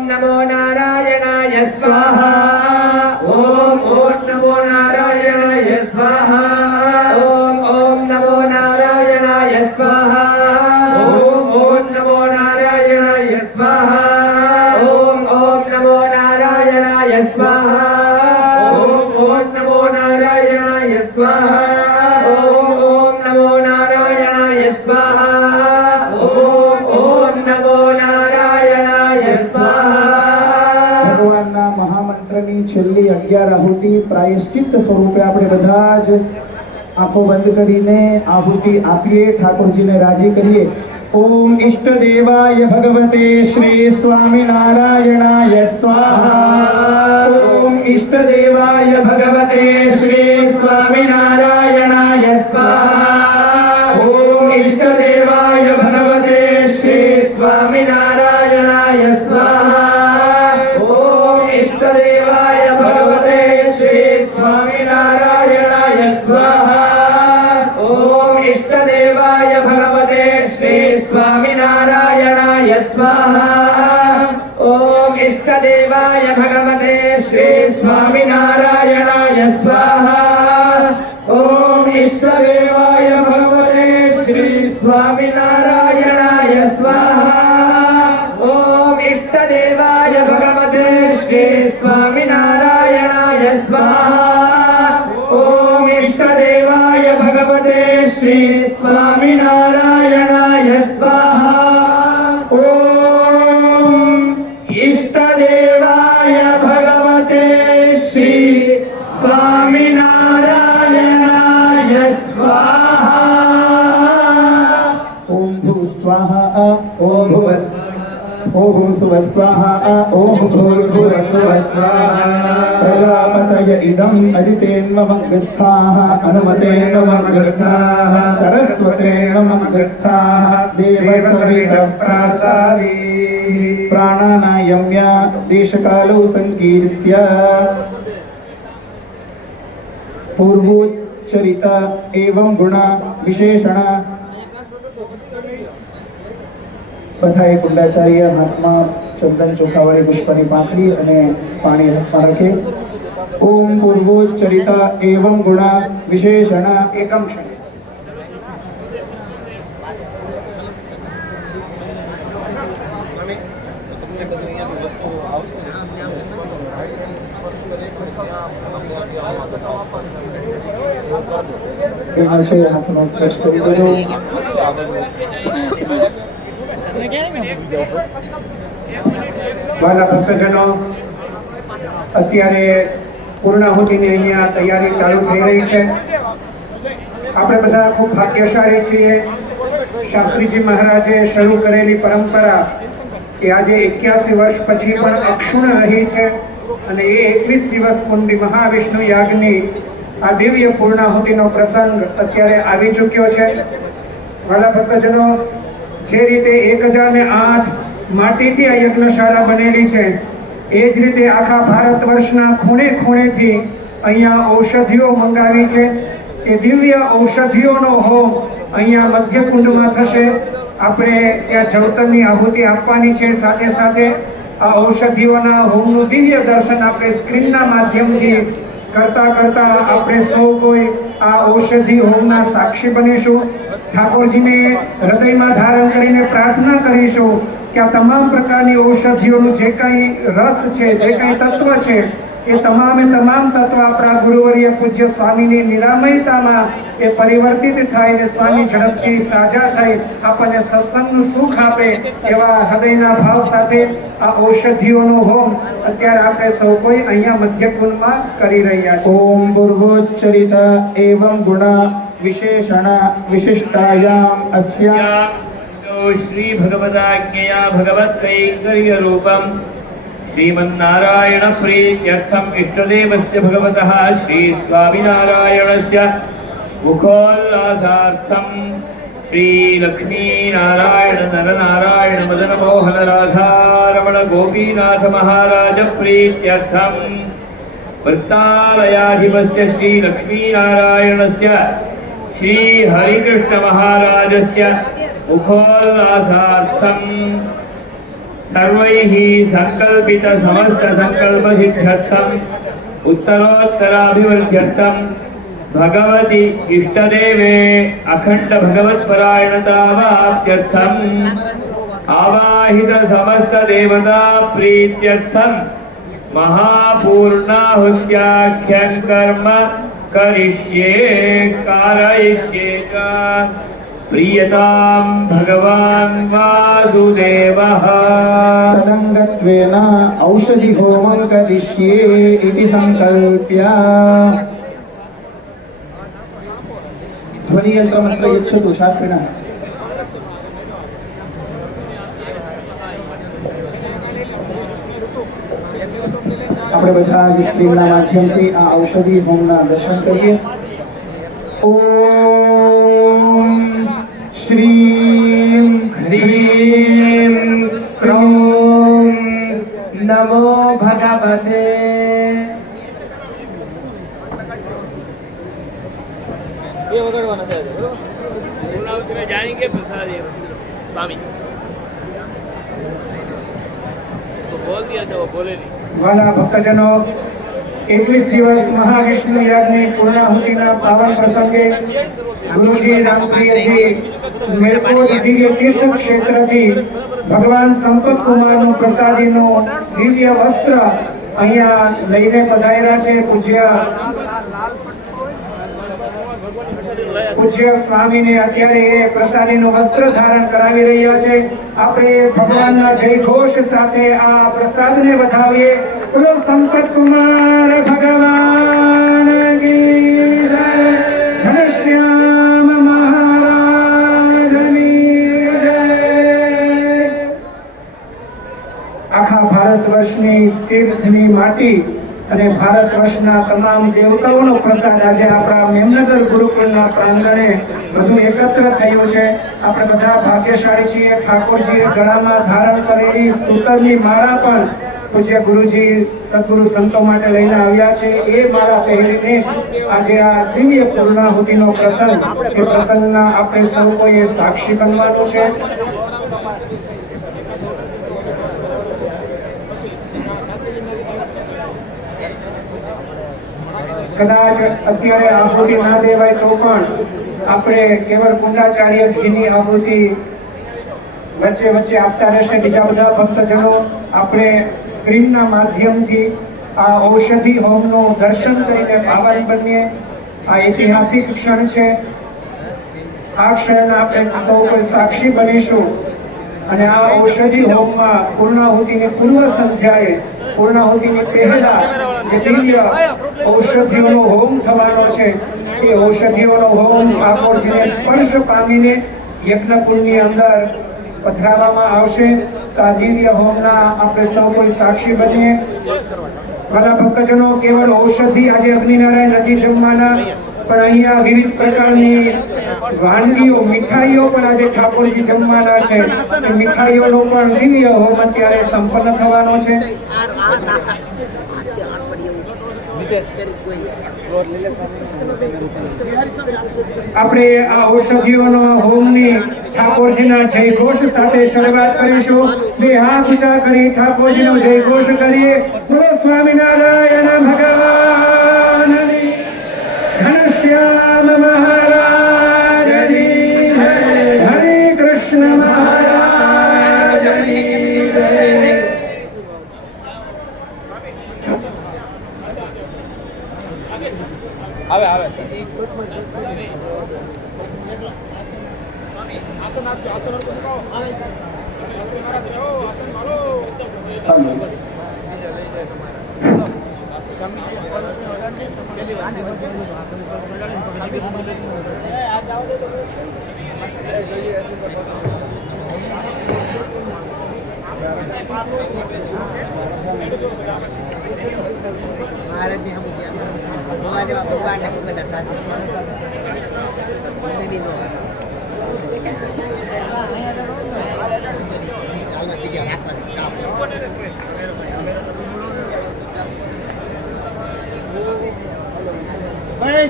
नमो नारायणाय स्वाहा ॐ नमो नारायणाय स्वाहा ॐ नमो नारायणाय स्वाहा ॐ नमो नारायणाय स्वाहा ॐ नमो नारायणाय स्वाहा ॐ नमो नारायणाय स्वाहा ॐ नमो नारायणाय स्वाहा ॐ नमो नारायणाय स्वाहा ભગવાનના મહામંત્રની છેલ્લી 11 આહુતિ પ્રાયશ્ચિત્ત સ્વરૂપે આપણે બધા જ આંખો બંધ કરીને આહુતિ આપીએ, ઠાકોરજીને રાજી કરીએ. ઓમ ઇષ્ટદેવાય ભગવતે શ્રી સ્વામિનારાયણાય સ્વાહા. ઓમ ઇષ્ટદેવાય ભગવતે શ્રી સ્વામિનારાયણાય સ્વાહા. ઓમ ઇષ્ટદેવાય ભગવતે શ્રી સ્વામિનારાયણાય સ્વાહા. ओम इष्टदेवाय भगवते श्री स्वामिनारायणाय स्वाहा. ओम इष्टदेवाय भगवते श्री स्वामिनारायणाय स्वाहा. ओम इष्टदेवाय भगवते श्री स्वामिनारायणाय स्वाहा. ओम इष्टदेवाय भगवते श्री स्वामिनारायणाय स्वाहा. ओम इष्टदेवाय भगवते श्री स्वामिनारायणाय स्वाहा. ओम इष्टदेवाय भगवते श्री स्वामिनारायणाय स्वाहा. ओम इष्टदेवाय भगवते श्री स्वामिनारायणाय स्वाहा. ओम भू स्वाहा. ओम भुवः ओम सुवः स्वाहा. ओम भूर्भुवः स्वः स्वाहा. प्रजापतय इदम् अदितेन्वमग्रस्थाः अनुमतेन्वमग्रस्थाः सरस्वतेन्वमग्रस्थाः देवसवितः प्रासावि प्राणानायम्य देशकालो संकीर्त्य पूर्वोच्चरित एवं गुण विशेषण બધાએ કુંડાચાર્ય હાથમાં ચંદન ચોખાવાળી પુષ્પની પાંખડી અને પાણી હાથમાં રાખે. ઓમ પૂર્વોચ્ચરિત એવં ગુણ વિશેષણ એકમ ક્ષણ. એનો છે હાથનો સ્પર્શ કરી દેજો. વાલા ભક્તજનો, અત્યારે પૂર્ણાહુતિની અહીંયા તૈયારી ચાલુ થઈ રહી છે. આપણે બધા ખૂબ ભાગ્યશાળી છીએ. શાસ્ત્રીજી મહારાજે શરૂ કરેલી પરંપરા એ આજે 81 વર્ષ પછી પણ અક્ષુણ રહી છે અને એ 21 દિવસ કુંડી મહાવિષ્ણુ યાગની આ દિવ્ય પૂર્ણાહુતિનો પ્રસંગ અત્યારે આવી ચૂક્યો છે. વાલા ભક્તજનો, જે રીતે 1008 માટીથી આ યજ્ઞશાળા બનેલી છે, એ જ રીતે આખા ભારત વર્ષના ખૂણે ખૂણેથી અહીંયા ઔષધિઓ મંગાવી છે. એ દિવ્ય ઔષધિઓનો હોમ અહીંયા મધ્ય કુંડમાં થશે. આપણે ત્યાં જવતરની આહુતિ આપવાની છે. સાથે સાથે આ ઔષધિઓના હોમનું દિવ્ય દર્શન આપણે સ્ક્રીનના માધ્યમથી કરતા કરતા આપણે સૌ કોઈ આ ઔષધિ હોમના સાક્ષી બનીશું. ઠાકોરજીને હૃદયમાં ધારણ કરીને પ્રાર્થના કરીશું કે આ તમામ પ્રકારની ઔષધિઓનું જે કંઈ રસ છે, જે કંઈ તત્વ છે, એ તમામે તમામ તત્વ આપણા ગુરુવર્ય પૂજ્ય સ્વામીની નિરામયતામાં એ પરિવર્તિત થાય અને સ્વામી ઝડપથી સાજા થઈ આપણને સત્સંગનું સુખ આપે એવા હૃદયના ભાવ સાથે આ ઔષધિઓનો હોમ અત્યારે આપણે સૌ કોઈ અહીંયા મધ્યકુંડમાં કરી રહ્યા છીએ. ઓમ પૂર્વોચ્ચરિત એવં ગુણ વિશેષણ વિશિષ્ટાયામ અસ્યા श्री भगवदाज्ञया भगवत कैंकर्य रूपम श्रीमन्नारायण प्रीत्यर्थम इष्टदेवस्य भगवतः श्री स्वामिनारायणस्य मुखोल्लासार्थम श्री लक्ष्मी नारायण नरनारायण मदन मोहन राधारमण गोपीनाथ महाराज प्रीत्यर्थम वृत्तालयाधिपस्य श्री लक्ष्मी नारायणस्य श्री हरिकृष्ण महाराजस्य मुखोल्लासार्थम सर्वैः संकल्पित समस्त संकल्प सिद्ध्यर्थम उत्तरोत्तराभिवृद्ध्यर्थम भगवती इष्टदेवे अखंड भगवत्परायणतावाप्त्यर्थम आवाहित समस्त देवता प्रीत्यर्थम महापूर्णाहुत्याख्यं कर्म करिष्ये कारयिष्ये च प्रियतां भगवान् वासुदेवः तदंगत्वेन औषधि होमं करिष्ये इति संकल्प्य ध्वनि यंत्र मंत्र यच्छतु शास्त्रिणः. આપણે બધા જ સ્ક્રીનના માધ્યમથી આ ઔષધિ હોમના દર્શન કરીએ. ઓમ શ્રીમ ह्रीं क्रों नमो भगवते में जाएंगे प्रसाद स्वामी तो बोल दिया था वो बोले नहीं. વાલા ભક્તજનો, 21 દિવસ મહાવિષ્ણુ યાગની પૂર્ણાહુતિના પાવન પ્રસંગે ગુરુજી રામપ્રિયજી મેલકોટ દિવ્ય તીર્થ ક્ષેત્રથી ભગવાન સંપત કુમારનું પ્રસાદીનું દિવ્ય વસ્ત્ર અહીંયા લઈને પધાર્યા છે. પૂજ્ય સ્વામીને અત્યારે એ પ્રસાદીનું વસ્ત્ર ધારણ કરાવી રહ્યા છે. આપણે ભગવાનના જય ઘોષ સાથે આ પ્રસાદને વધાવીએ. બોલો સંપત કુમાર ભગવાન કી જય, ઘનશ્યામ મહારાજની જય. આખા ભારત વર્ષની તીર્થની માટી અને ભારત વર્ષના તમામ દેવતાઓનો પ્રસાદ આજે આપણા મેમનગર ગુરુકુળના પ્રાંગણે બધું એકત્ર થયું છે. આપણે બધા ભાગ્યશાળી છીએ. ઠાકોરજીએ ગળામાં ધારણ કરેલી સૂતરની માળા પણ પૂજ્ય ગુરુજી સદગુરુ સંતો માટે લઈને આવ્યા છે. એ માળા પહેરીને આજે આ દિવ્ય પૂર્ણાહુતિનો પ્રસંગ, એ પ્રસંગના આપણે સૌ કોઈએ સાક્ષી બનવાનું છે. કદાચ અત્યારે આહુતિ ના દેવાય તો પણ આપણે કેવળ કુંડાચાર્ય ઘીની આહુતિ વચ્ચે વચ્ચે આપતા રહેશે બીજા બધા ભક્તજનો. આપણે સ્ક્રીનના માધ્યમથી આ ઔષધિ હોમનું દર્શન કરીને પાવન બનીએ. આ ઐતિહાસિક ક્ષણ છે. આ ક્ષણના આપણે સૌ કોઈ સાક્ષી બનીશું. અને આ ઔષધિ હોમમાં પૂર્ણાહુતિની પૂર્વ સંધ્યાએ, પૂર્ણાહુતિની પહેલા જે દિવ્ય ઔષધિઓનો હોમ થવાનો છે, એ ઔષધિઓનો હોમ ઠાકોરજીને સ્પર્શ પામીને યજ્ઞકુંડની અંદર પધરાવવામાં આવશે. તો આ દિવ્ય હોમના આપણે સૌ કોઈ સાક્ષી બનીએ. વાલા ભક્તજનો, કેવળ ઔષધિ આજે અગ્નિનારાયણ નથી જમવાના, પણ અહીંયા વિવિધ પ્રકારની વાનગીઓ, મીઠાઈઓ પણ આજે ઠાકોરજી જમવાના છે. એ મીઠાઈઓનો પણ દિવ્ય હોમ અત્યારે સંપન્ન થવાનો છે. આપણે આ ઔષધિઓનો હોમની ઠાકોરજીના જયઘોષ સાથે શરૂઆત કરીશું. બે હાથ ઊંચા કરી ઠાકોરજીનો જયઘોષ કરીએ. બોલો સ્વામિનારાયણ ભગવાનની, ઘનશ્યામ મહારાજની જય, હરે કૃષ્ણ મહારાજની જય.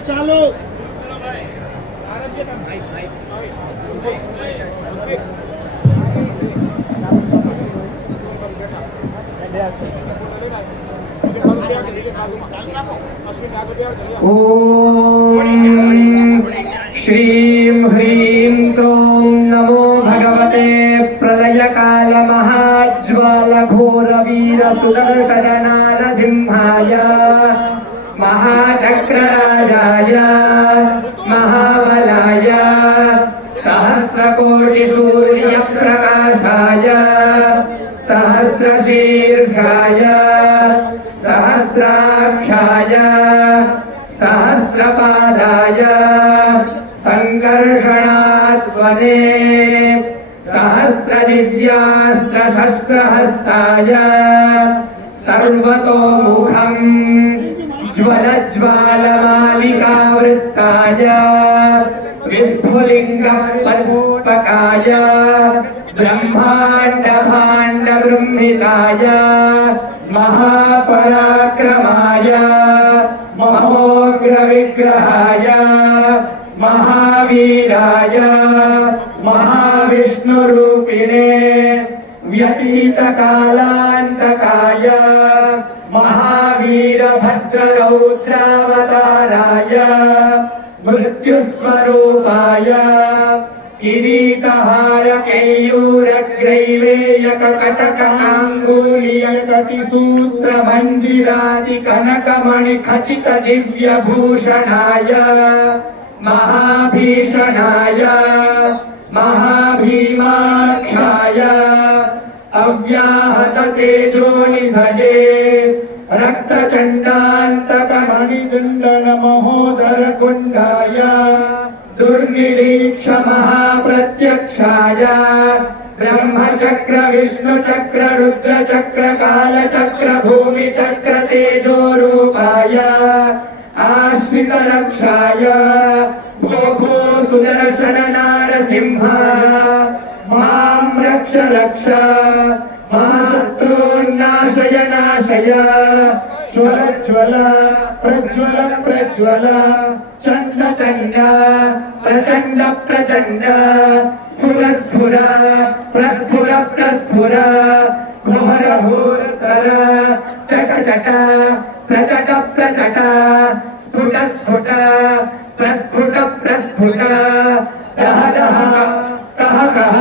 ચાલો. ओम श्रीं ह्रीं क्रों नमो भगवते प्रलयकाल महाज्वाल घोर वीर सुदर्शन नारसिंहाय महाचक्रराजाय महाबलाय सहस्रकोटि सूर्य प्रकाशाय सहस्रशीर्षाय सहस्राख्याय सहस्रपादाय संकर्षणात्मने सहस्रदिव्यास्त्रशस्त्रहस्ताय सर्वतोमुखं ज्वलज्वालमालिकावृत्ताय विस्फुलिङ्गपद्मकाय ब्रह्माण्डभाण्डबृंहिताय महापराक्रमाय महोग्रविग्रहाय महावीराय महाविष्णुरूपिणे व्यतीतकालान्तकाय महावीरभद्ररौद्रावताराय मृत्युस्वरूपाय किरीटहारकैयूरग्रैवेयकटककाङ्गुलीयकटिसूत्रमञ्जिरादिकनकमणिखचितदिव्यभूषणाय महाभीषणाय महाभीमाक्षाय अव्याहततेजोनिधये रक्तचण्डान्तकमणिदण्डनमहोदरकुण्डाय दुर्निरीक्ष महाप्रत्यक्षाय ब्रह्मचक्र विष्णुचक्र रुद्रचक्र कालचक्र भूमिचक्र तेजोरूपाय आश्रितरक्षाय भो भो सुदर्शन नारसिंह मां रक्ष रक्ष मम शत्रून्नाशय नाशय ज्वल ज्वल प्रज्वल प्रज्वल चण्ड चण्ड प्रचण्ड प्रचण्ड स्फुर स्फुर प्रस्फुर प्रस्फुर घोर घोरतर चट चट प्रचट प्रचट स्फुट स्फुट प्रस्फुट प्रस्फुट दह दह कह कह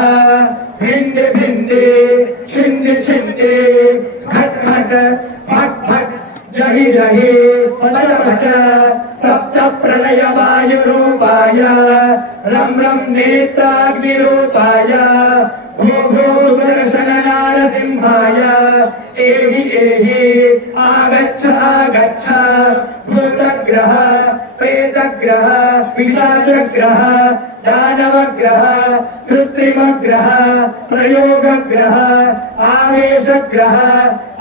भिंडे भिंडे छिंडे छिंडे खट खट फट फट जहि जहि पच पच सप्त प्रलय वायु रूपाय रम रम नेत्राग्नि रूपाय भू भू सुदर्शन नारसिंहाय एहि एहि आगच्छ आगच्छ भूतग्रह प्रेतग्रह पिशाचग्रह दानवग्रह कृत्रिमग्रह प्रयोगग्रह आवेशग्रह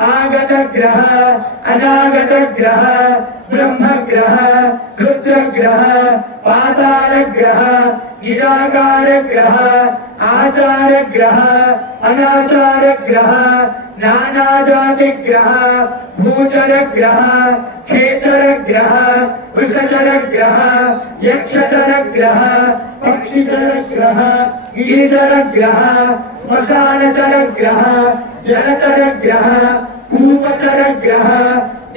आगतग्रह अनागतग्रह ब्रह्मग्रह रुद्रग्रह पातालग्रह निराकारग्रह आचारग्रह अनाचारग्रह नानाजातिग्रह भूचरग्रह खेचरग्रह वृषचरग्रह यक्षचरग्रह पक्षिचरग्रह गिरिचरग्रह श्मशानचरग्रह जलचरग्रह कूपचरग्रह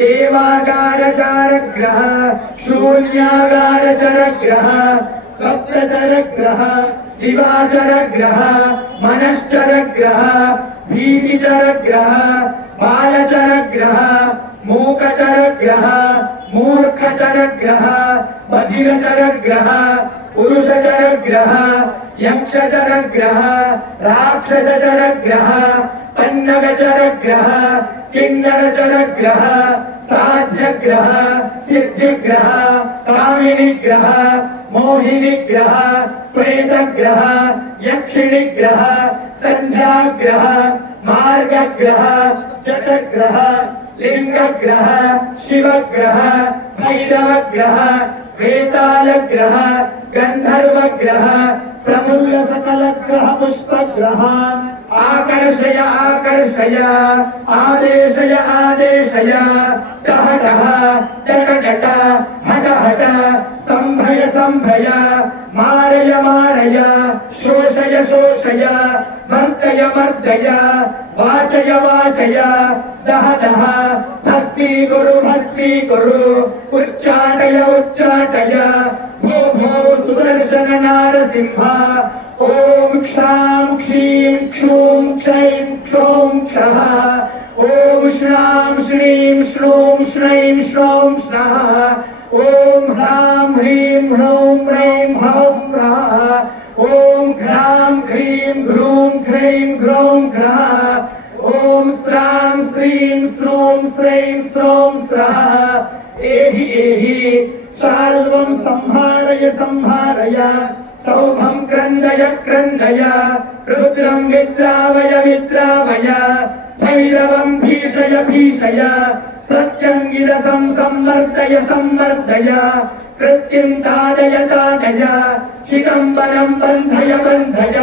देवागारचरग्रह शून्यागारचरग्रह सप्तचरग्रह दिवाचरग्रह मनश्चरग्रह भीतिचरग्रह बालचरग्रह मूकचरग्रह मूर्खचरग्रह बधिरचरग्रह पुरुषचरग्रह यक्षचरग्रह राक्षसचरग्रह पन्नगचरग्रह किन्नरचरग्रह साध्यग्रह सिद्धिग्रह कामिनीग्रह मोहिनीग्रह प्रेतग्रह यक्षिणीग्रह संध्याग्रह मार्गग्रह जटग्रह लिंगग्रह शिवग्रह भैरवग्रह वेतालग्रह गंधर्वग्रह प्रफुल्ल सकलग्रह पुष्पग्रह आकर्षय आकर्षय आदेशय आदेशय टह टह टट टट हट हट संभय संभय मारय मारय शोषय शोषय मर्दय मर्दय वाचय वाचय दह दह भस्मी कुरु उच्चाटय उच्चाटय भो भो सुदर्शन नारसिंह ओम क्षां क्षीं क्षूं क्षैं क्षौं क्षः ओम श्रां श्रीं श्रूं श्रैं श्रौं स्नः ओम ह्रां ह्रीं ह्रौं ह्रैं हौं ह्रः ओम घ्रां ह्रीं ह्रूं ह्रैं ह्रौं घ्रः ओम स्रां श्रीं श्रूं श्रैं श्रौं स्रः एहि एहि साल्वं संहारय संहारय सौभं क्रन्दय क्रन्दय रुद्रं विद्रावय विद्रावय भैरवं भीषय भीषय प्रत्यङ्गिरसं संवर्धय संवर्धय कृत्तिं ताडय ताडय चिदम्बरं बन्धय बन्धय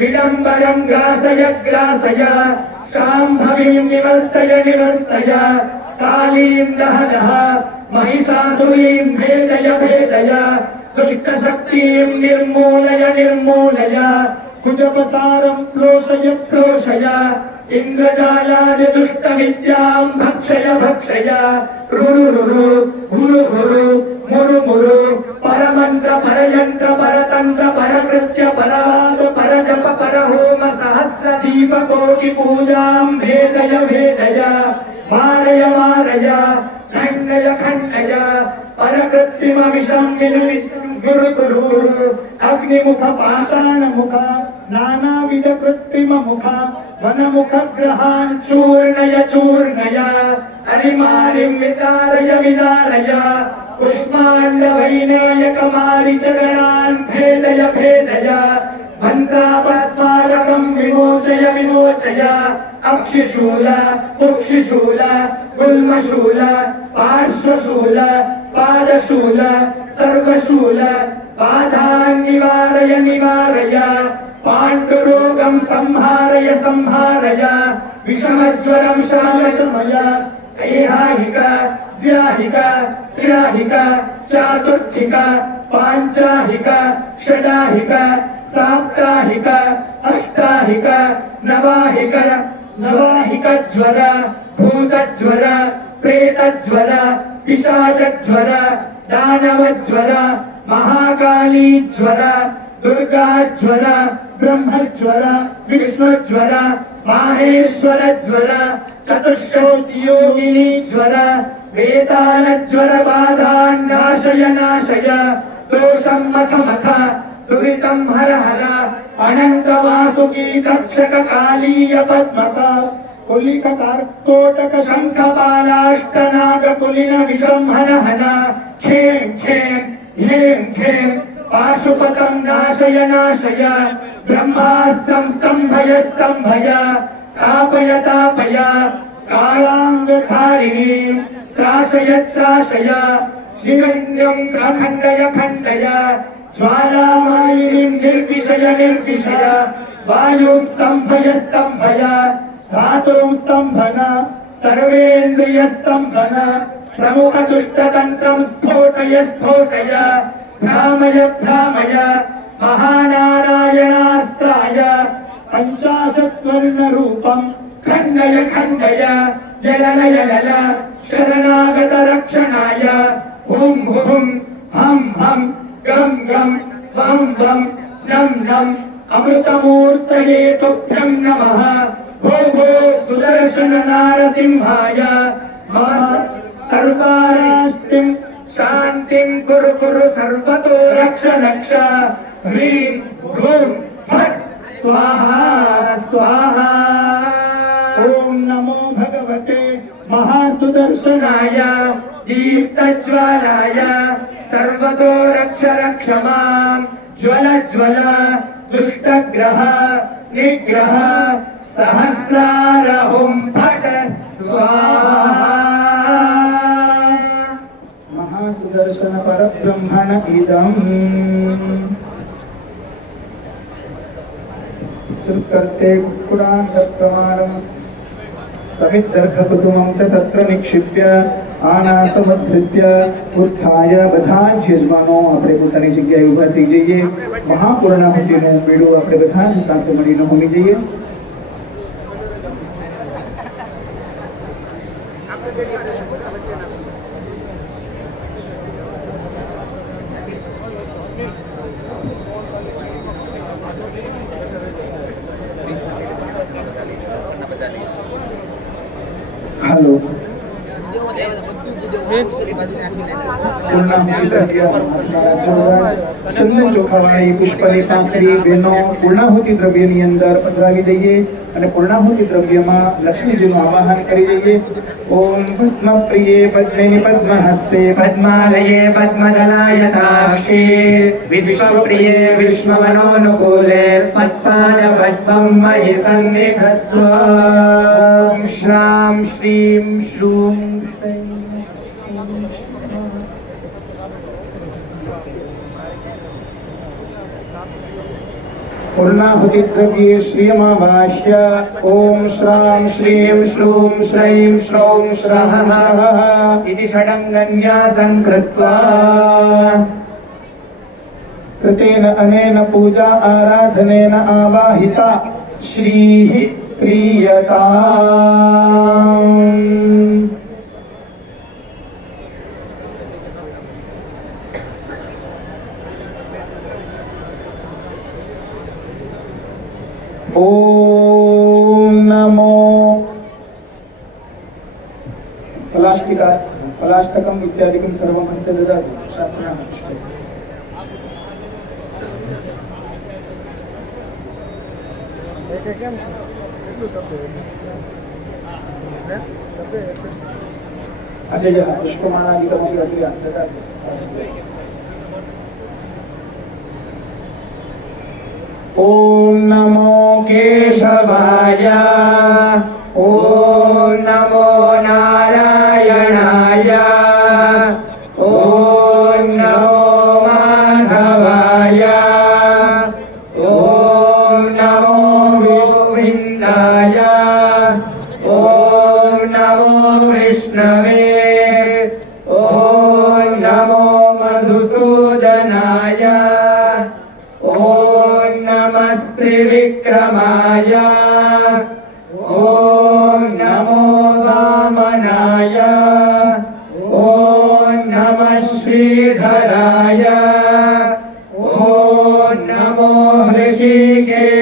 विडम्बरं ग्रासय ग्रासय शाम्भवीं निवर्तय निवर्तय कालीं दह दह महिषासुरीं भेदय भेदय दुष्टशक्तिं निर्मूलय निर्मूलय कुजपसारं प्लोषय प्लोषय इंद्रजालादि दुष्टविद्यां भक्षय भक्षय रुरुरुरु हुरुहुरु मुरुमुरु परमन्त्र परयन्त्र परतन्त्र परकृत्य परवाद परजप परहोम सहस्र दीपकोटि पूजां भेदय भेदय मारय मारय खण्डय खण्डय परकृत्रिमविषं निरुविषं गुरु गुरु अग्निमुख पाषाणमुख नानाविध कृत्रिममुख वनमुख ग्रहान् चूर्णय चूर्णय अरिमारिं विदारय विदारय कुष्माण्ड वैनायक मारीचगणान् भेदय भेदय मन्त्रापस्मारकं विमोचय विमोचय अक्षिशूल पुक्षिशूल गुल्मशूल पार्श्वशूल पादशूल सर्वशूल बाधान् निवारय निवारय पाण्डुरोगं संहारय संहारय विषमज्वरं शमय ऐहाहिक द्व्याहिक त्र्याहिक चातुर्थिक पाञ्चाहिक षडाहिक साप्ताहिक अष्टाहिक नवाहिक नवाहिक ज्वर भूतज्वर प्रेतज्वर पिशाचज्वर दानवज्वर महाकाली ज्वर दुर्गा ज्वर ब्रह्मज्वर विष्णुज्वर माहेश्वरज्वर चतुष्षष्टियोगिनीज्वर वेतालज्वर बाधान्नाशय नाशय दोषं मथ मथ दुरितं हर हर अनंत वासुकी तक्षक कालीय पद्मक कुलिक कार्कोटक शंखपालाष्टनाग कुलिन विषं हन हन खेम खेम हेम खेम पाशुपतं नाशय नाशय ब्रह्मास्त्रं स्तंभय स्तंभय तापय तापय कालांगधारिणीं त्रासय त्रासय शिरण्यं खण्डय खण्डय ज्वालामालिनीं निर्विषय निर्विषय वायुस्तंभय स्तंभय धातुं स्तंभन सर्वेन्द्रिय स्तंभन प्रमुख दुष्टतंत्रं स्फोटय स्फोटय भ्रामय भ्रामय महानारायणास्त्राय पंचाशद्वर्ण रूपं खण्डय खण्डय यलय यलय शरणागत रक्षणाय हुं हुं हं हं गं गं वं वं नं नं अमृतमूर्तये तुभ्यं नमः भो भो सुदर्शन नारसिंहाय मम सर्वाराष्टिं शान्तिं कुरु कुरु सर्वतो रक्ष रक्ष ह्रीं ह्रूं फट् स्वाहा स्वाहा ओम नमो भगवते महासुदर्शनाय दीप्तज्वालाय सर्वतो रक्ष रक्ष मां ज्वल ज्वल दुष्टग्रह निग्रह सहस्रारहुं फट् स्वाहा महासुदर्शन परब्रह्मण इदं सुकृते कुक्कुडान्तप्रमाणं समिद्धर्घकुसुमं च तत्र निक्षिप्य आनासमधृत्य उत्थाय બધા જ યજમાનો આપણે પોતાની જગ્યાએ ઊભા થઈ જઈએ મહાપૂર્ણાહુતિનું બીડું આપણે બધા જ સાથે મળીને હોમી જઈએ हेलो ચંદન ચોખાવાળી પુષ્પની પાંખડી બેનો પૂર્ણાહુતિ દ્રવ્યની અંદર પધરાવી દઈએ અને પૂર્ણાહુતિ દ્રવ્યમાં લક્ષ્મીજીનું આવાહન કરી દઈએ ઓમ પદ્મપ્રિયે પદ્મિની પદ્મહસ્તે पद्मालये पद्मदलायताक्षी विश्वप्रिये विश्वमनोनुकूले पद्पाद पद्मं मयि सन्निधस्व ॐ श्रां श्रीं श्रूं श्रैं पूर्णाहुति द्रव्ये श्रियमावाह्य ओम श्रां श्रीं श्रूं श्रैं श्रौं श्रः इति षडङ्गन्यासं कृत्वा कृतेन अनेन पूजा आराधनेन आवाहिता श्रीः प्रीयताम् ओम नमो फलाष्टकम इत्यादिकं सर्वं हस्ते ददातु शास्त्रः पृष्ठे अजयः पुष्पमालादिकमपि अग्रे ददातु ॐ नमो केशवाय ॐ नमो नारायणाय ॐ नमो माधवाय ॐ नमो विष्णुवृन्दाय ॐ नमो विष्णवे ॐ नमो मधुसूदनाय ॐ नमस्ते विक्रमाय ॐ नमो वामनाय ॐ नमः श्रीधराय ॐ नमो हृषिकेशाय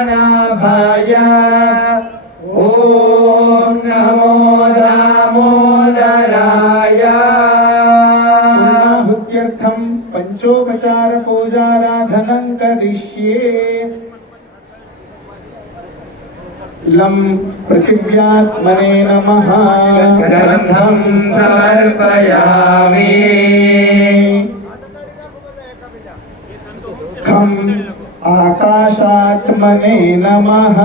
नाभाय ॐ नमो दामोदराय पूर्णाहुत्यर्थं पंचोपचार पूजाराधनं करिष्ये। लं पृथिव्यात्मने नमः। गन्धं समर्पयामि। खं आकाशात्मने नमः।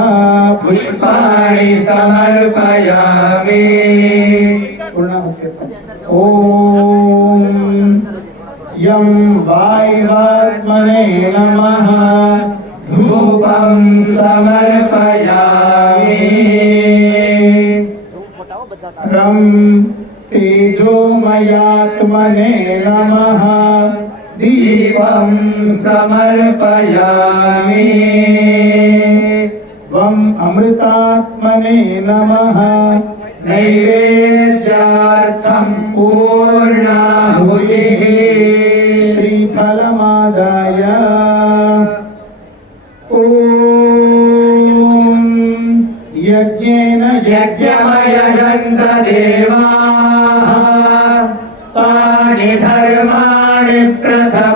पुष्पाणि समर्पयामि। पूर्णाहुत्यर्थम् ॐ यं वायुवात्मने नमः। धूपं समर्पयामि। रं तेजोमयात्मने नमः। दीपं समर्पयामि। वं अमृतात्मने नमः। नैवेद्यार्थं पूर्णाहुतिः। श्रीफलमादाय ॐ यज्ञेन यज्ञमयजन्त देवाः तानि धर्माणि प्रथमान्यासन्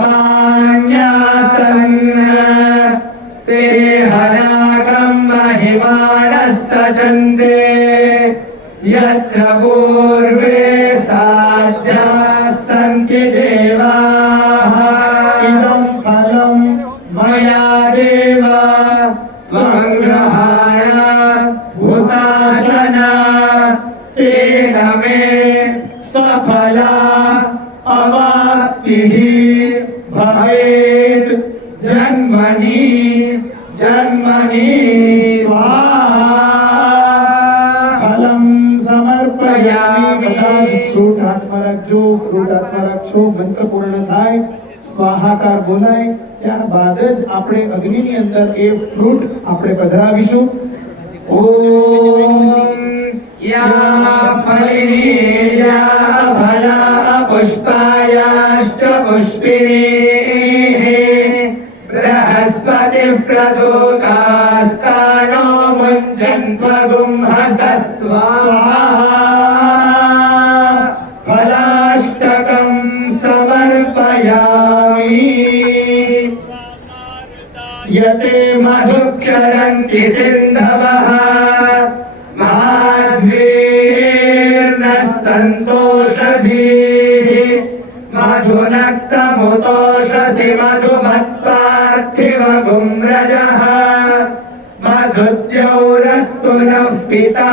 ते हनाकं महिमानः सचन्ते यत्र पूर्वे साध्याः सन्ति देवाः। इदं फलं मया देव त्वं गृहाण हुताशना तेन मे सफला अवाप्तिः भवेत् जन्मनि जन्मनि स्वाहा। फलं समर्पयामि। બધા જ ફ્રૂટ હાથમાં રાખજો, ફ્રૂટ હાથમાં રાખજો, મંત્ર પૂર્ણ થાય, સ્વાહાકાર બોલાય ત્યારબાદ જ આપણે અગ્નિની અંદર એ ફ્રૂટ આપણે પધરાવીશું। ॐ या फलिनी या फला पुष्पायाश्च पुष्पिणीः बृहस्पतिः प्रसूतास्तानो मुञ्चन्त्वगुंहसः स्वाहा। फलाष्टकं समर्पयामि। यते मधुक्षरन्ति सिन्धवः माध्वीर्नः सन्तोषधीः मधुनक्तमुतोषसि मधुमत्पार्थिवगुम्रजः मधुद्यौरस्तु नः पिता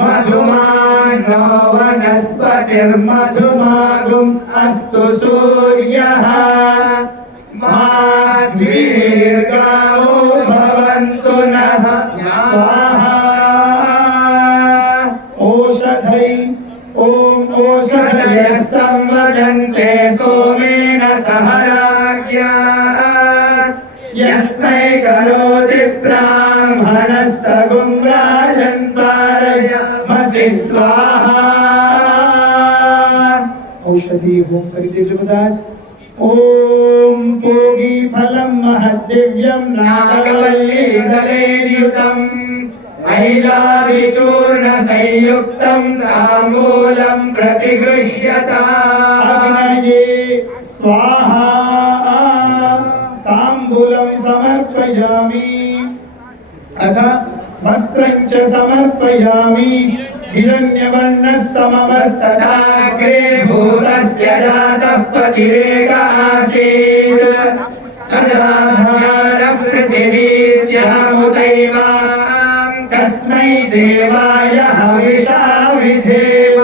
मधुमानो वनस्पतिर्मधुमागुम् अस्तु सूर्यः माध्वीर्गावो भवन्तु नः स्वाहा। ओषधै ॐ ओषधयः ओषधयः संवदन्ते सोमेन सह राज्ञा यस्मै करोति ब्राह्मणस्तगुं राजन् पारयामसि स्वाहा। औषधि होम કરી દેજો બધા જ। ॐ पूगी फलं महद्दिव्यं नागवल्लीदलेर्युतम् मैलाविचूर्णसंयुक्तं ताम्बूलं प्रतिगृह्यताम्। अग्नये स्वाहा। ताम्बूलं समर्पयामि। अथ वस्त्रं च समर्पयामि। हिरण्यवर्णः समवर्तता। तदाग्रे भूतस्य जातः पतिरेक आसीत् सदाधारः पृथिवीर्यामुदैवां तस्मै देवाय हविषा विधेम।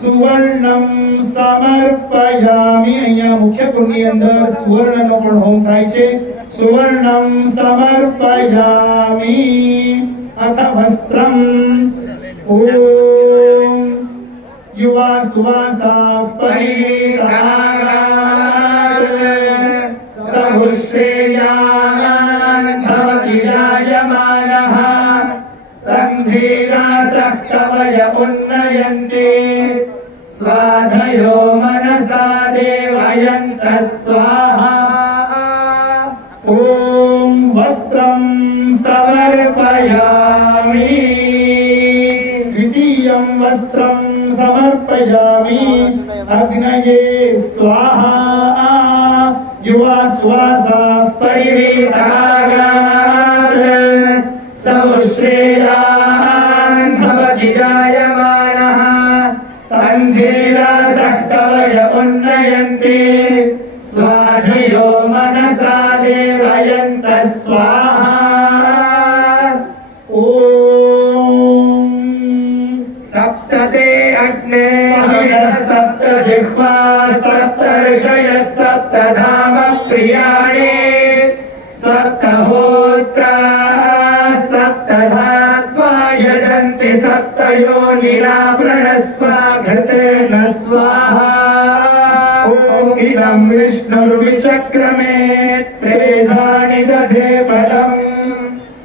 સુવર્ણમ સમર્પયામિ। અહીંયા મુખ્ય કુંડની અંદર સુવર્ણનો પણ હોમ થાય છે। સુવર્ણમ સમર્પયામિ। અથ વસ્ત્રમ ॐ युवा सुवासाः परिवेदागात् सहुश्रेयान् भवति जायमानः तं धीरासः कवय उन्नयन्ति स्वाधयो मनसा देवयन्तः स्वाहा। ॐ द्वितीयं वस्त्रं समर्पयामि अग्नये स्वाहा युवा श्वासाः परिवीतागात् सौश्रेयान् भवति जायमानः तन्धीरासः कवय उन्नयन्ति स्वाधियो मनसा देवयन्तः स्वाहा ॐ सप्तते अग्ने सप्त जिह्वा सप्तर्षयः सप्तधाम प्रियाणि सप्तहोत्राः सप्तधात्वा यजन्ति सप्तयोनिरावृणस्वाघृतेन स्वाहा ॐ इदं विष्णुर्विचक्रमे त्रेधानि दधे फलम्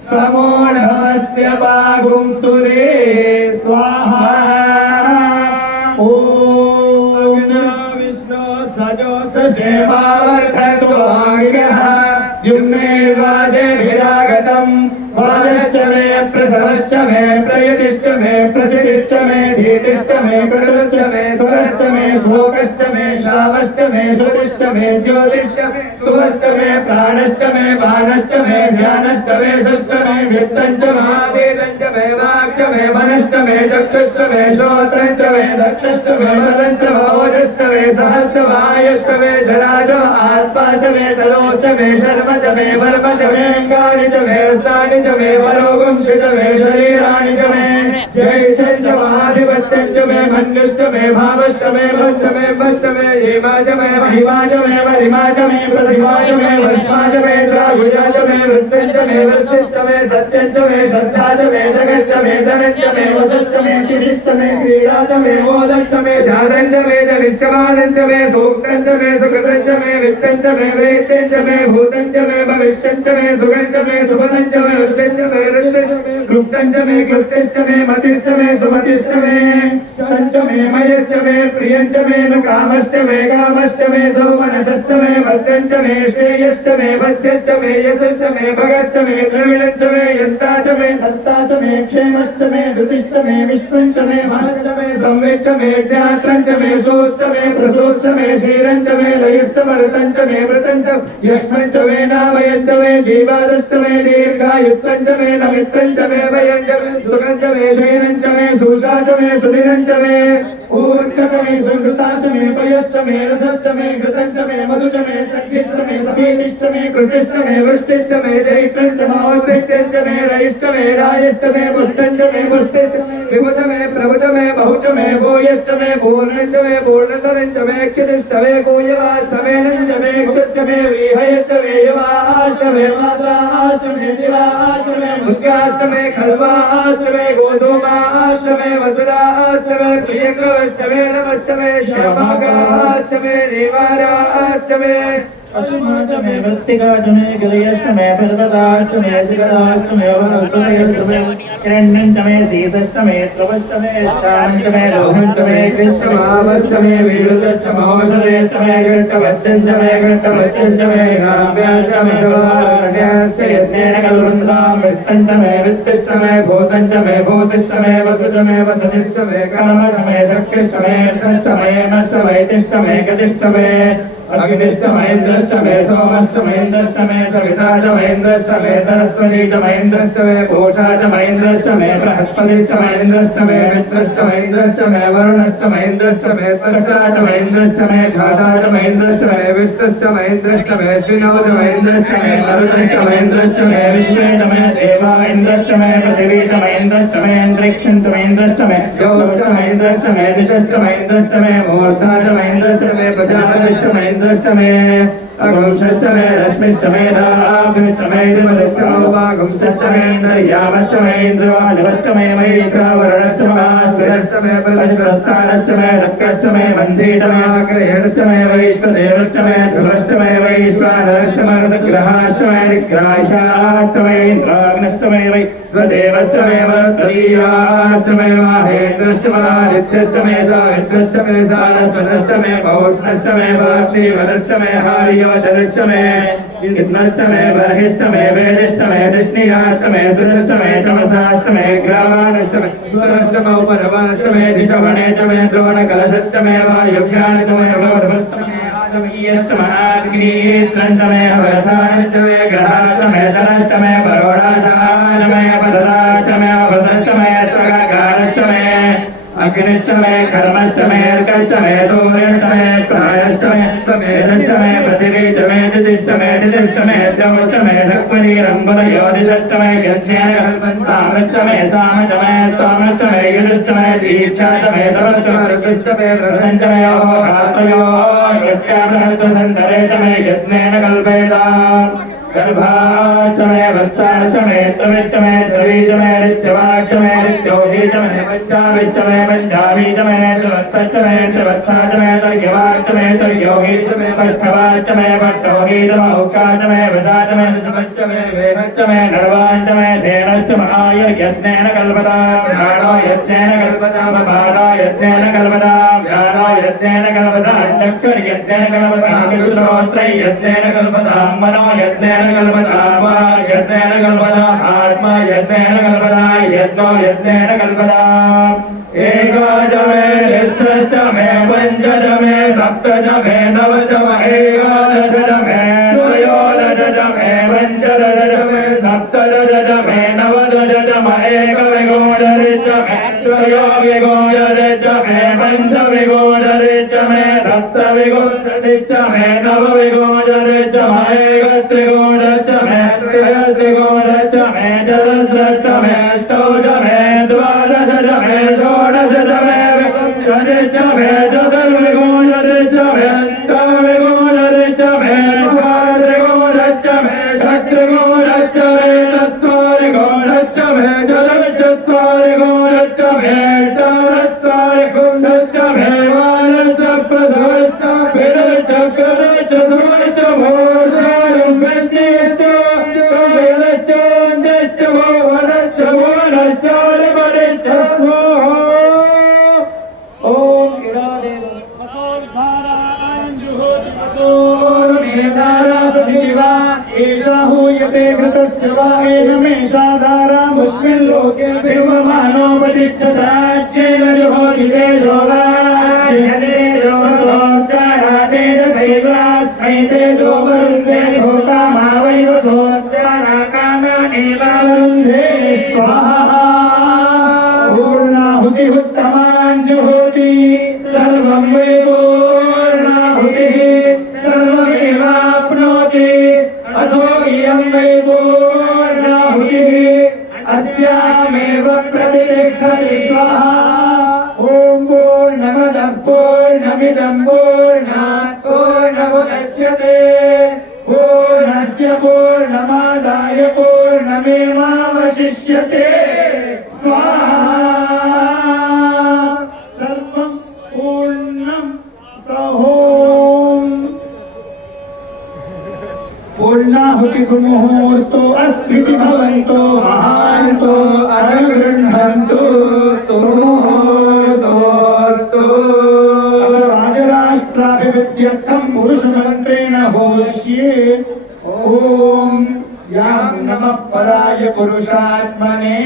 समोढवस्य बाहुं सुरे स्वाहा ॐ विष्णु सजो सेवावर्धत्वाग्रः युग्मेर्वाजेभिरागतम् वाजश्च मे प्रसवश्च मे प्रयतिश्च मे प्रसिद्धिश्च मे धीतिश्च मे कृतश्च मे स्वरश्च मे श्लोकश्च मे श्रावश्च मे श्रुतिश्च मे ज्योतिश्च मे सुवश्च मे प्राणश्च मे बाणश्च मे ज्ञानश्च मे सुश्च मे वित्तञ्च महावेदञ्च मे वाक्च मे मनश्च मे चक्षुश्च मे श्रोत्रञ्च मे दक्षश्च मे बलञ्च भोजश्च मे सहश्च वायश्च मे जरा च आत्मा च मे तलोश्च मे शर्म च मे वर्म च मे अङ्गानि च मे हस्तानि च मे वरोगुंसि च मे शरीराणि च मे ज्येष्ठं च महाधिपत्यं च मे मन्युश्च मे भावश्च मे भश्च मे भश्च मे हेमा च मे महिमा च मे महिमा च मे प्रतिमा च मे भस्मा च मे द्रागुजा च मे वृत्तं च मे वृत्तिश्च मे सत्यं च मे श्रद्धा च मे जगच्च मे धनं च मे वशश्च मे तिशिश्च मे क्रीडा च मे मोदश्च मे जातं च मे जनिष्यमानं च मे सूक्तं च मे सुकृतं च मे वित्तं च मे वेत्तं च मे भूतं च मे भविष्यं च मे सुगं च मे सुपदं च मे रुद्रं च मे रुद्रश्च क्लुप्तं च मे क्लुप्तिश्च मे मतिश्च मे सुमतिश्च मे शञ्च मे मयश्च मे प्रियं च मे कामश्च मे कामश्च मे सौमनसश्च मे भद्रं च मे श्रेयश्च मे वस्यश्च मे यशश्च मे भगश्च मे द्रविणं च मे यन्ता च मे धर्ता च मे क्षेमश्च मे धृतिश्च मे विश्वं च मे महत् च मे संवित् च मे ज्ञात्रं च मे सोश्च मे प्रसोश्च मे क्षीरं च मे लयश्च मरुतं च मे मृतं च यक्ष्मं च मे नामयं च मे जीवादश्च मे दीर्घायुत्वं च मे नमित्रं च मे भयं च मे सुखं च मे शयनं च मे सुषा च मे सुदिनं च मे ऊर्ध्व च मे सुहृता च मे पयश्च मे रसश्च मे घृतं च मे मधु च मे सख्यश्च मे सफेदिश्च मे कृशिश्च मे वृष्टिश्च मे जैत्रं च महोत्सृत्यं च मे रयिश्च मे रायश्च मे पुष्टं च मे पुष्टिश्च विभु च मे प्रभु च मे बहु च मे भूयश्च मे पूर्णं च मे पूर्णतरं च मे क्षितिश्च मे कूयवाश्च मे नं च मे क्षुच्च मे व्रीहयश्च मे यवाश्च मे मासाश्च मे तिलाश्च मे मुद्गाश्च मे खल्वाश्च मे गोधूमाश्च मे वसुराश्च मे प्रियकृवश्च मे नमश्च मे श्यामागाश्च मे निवाराश्च मे अस्माच मे वृत्तिकाच मे गिलयश्च मे पर्वताश्च मे शिखराश्च मे वनस्पतयश्च मे हिरण्यं च मे शीसश्च मे त्रवश्च मे श्यामं च मे लोहं च मे कृष्णमावश्च मे वीरुतश्च मौषधेश्च मे घट्टवच्चं च मे घट्टवच्चं च मे काव्याश्च मे सवारण्याश्च यज्ञेन कल्पन्तां वृत्तं च मे वृत्तिश्च मे भूतं च मे भूतिश्च मे वसु च मे वसतिश्च मे कर्म च मे शक्तिश्च मे अर्थश्च मे मश्च वैतिश्च मे गतिश्च मे अग्निश्च महेन्द्रश्च मे सोमश्च महेन्द्रश्च मे सविता च महेन्द्रश्च मे सरस्वती च महेन्द्रश्च मे पूषा च महेन्द्रश्च मे बृहस्पतिश्च महेन्द्रश्च मे मित्रश्च महेन्द्रश्च मे वरुणश्च महेन्द्रश्च मे त्वष्टा च महेन्द्रश्च मे धाता च महेन्द्रश्च मे विष्णुश्च महेन्द्रश्च मे श्विनौ च महेन्द्रश्च मे मरुतश्च महेन्द्रश्च मे विश्वे च मे देवा महेन्द्रश्च मे पृथिवी च महेन्द्रश्च मे अन्तरिक्षं च महेन्द्रश्च मे योश्च महेन्द्रश्च मे दिशश्च महेन्द्रश्च मे मूर्धा च महेन्द्रश्च मे प्रजापतिश्च महेन्द्रश्च मे अगुंश्च मे रश्मिश्च मे दाभ्यश्च मे दिमलश्च मौवागुंश्च मे नर्यामश्च मे इन्द्रवालवश्च मे मयिकावरणश्च महाश्रिरश्च मे प्रतिप्रस्थानश्च मे शक्रश्च मे मन्थीत मे आग्रहेणश्च मे वैश्वदेवश्च मे ध्रुवश्च मे वैश्वानरश्च मे ऋतग्रहाश्च मे निग्राह्याश्च मे इन्द्राग्नश्च मे वैश्वदेवश्च मे मरुत्तदीयाश्च मे माहेन्द्रश्च मादित्यश्च मे सावित्रश्च मे सारस्वतश्च मे पौष्णश्च मे पार्थिवश्च मे हार्योजनश्च मे विघ्नस्तमे बर्हिस्तमे वेदिस्तमे दृष्णियास्तमे सुरस्तमे चमसास्तमे ग्रामाणस्तमे स्वरस्तमे उपरवास्तमे दिशवणे चमे द्रोणकलशस्तमे वायुभ्यानचमे भवद्भक्तमे आदमीयस्तमे आग्नेयत्रन्तमे हवसानस्तमे ग्रहास्तमे सरस्तमे परोडाशास्तमे पददास्तमे अवदस्तमे स्वगाकारस्तमे अग्निष्टमे कर्मष्टमे अर्कष्टमे सूर्यष्टमे प्राणष्टमे समेधष्टमे पृथिवीष्टमे दिदिष्टमे दिदिष्टमे द्रवष्टमे सक्वरीरम्बलयोदिषष्टमे यज्ञेन कल्पन्तामृष्टमे सामष्टमे स्तोमष्टमे युधिष्टमे दीक्षाष्टमे तपष्टमे ऋतुष्टमे प्रपञ्चमे बृहस्पतिसन्तरेतमे यज्ञेन कल्पेताम् गर्भाष्टमे वत्साष्टमे त्रिविष्टमे त्रिवीजमे ऋत्यवाष्टमे ऋत्योहीजमे पञ्चाविष्टमे पञ्चावीजमे त्रिवत्सष्टमे त्रिवत्साष्टमे तर्यवाष्टमे तर्योहीजमे पष्टवाष्टमे पष्टोहीजमे औक्षाष्टमे वशाष्टमे दशपञ्चमे वेहष्टमे नर्वाष्टमे धेनष्टमे आयुर्यज्ञेन कल्पता प्राणो यज्ञेन कल्पता पादा यज्ञेन कल्पता व्यानो यज्ञेन कल्पता चक्षुर्यज्ञेन कल्पता श्रोत्रै यज्ञेन कल्पता मनो यज्ञेन कल्पता यज्ञेन कल्पता आत्मा यज्ञेन कल्पता यज्ञो यज्ञेन कल्पता एकादशमे षष्ठमे पञ्चदशमे सप्तदशमे नवदशमे एकादशमे त्रयोदशमे पञ्चदशमे सप्तदशमे नवदशमे एकविंशतितमे त्रयोविंशतितमे पञ्चविंशतितमे सप्तविंशतितमे नवविंशतितमे एकत्रिंशतितमे त्रयस्त्रिंशतितमे चतुस्रष्टमे अष्टौदशमे द्वादशमे षोडशमे विंशतितमे चतुर्विंशतितमे अष्टाविंशतितमे द्वात्रिंशतितमे षट्त्रिंशतितमे चत्वारिंशतितमे चतुश्चत्वारिंशतितमे अष्टाचत्वारिंशतितमे घृतस्य वा एनमेषाधारा मुष्मिन् लोके बिम्बमानोपतिष्ठताच्चेन जुहोति तेजो वा तेजो वसोऽर्तारा तेजसैवास्मै तेजो वरुन्धे धोता मा वै वसोऽर्तारा कामानेव वरुन्धे स्वाहा पूर्णाहुतिरुत्तमान् जुहोति सर्वं वै पूर्णाहुतिः सर्वमेवाप्नोति अथो इयं वै पूर्णाहुतिः अस्यामेव प्रतिष्ठति स्वाहा ॐ पूर्णमदः पूर्णमिदं पूर्णात् पूर्णमुदच्यते पूर्णस्य पूर्णमादाय पूर्णमेवावशिष्यते स्वाहा सर्वं पूर्णं सहोम् पूर्णाहुति सुमुहूर्तो अस्त्विति भवन्तो महान्तो अनुगृह्णन्तु सुमुहूर्तोऽस्तु राजराष्ट्राभिवृद्ध्यर्थं पुरुषमन्त्रेण होष्ये ॐ यां नमः पराय पुरुषात्मने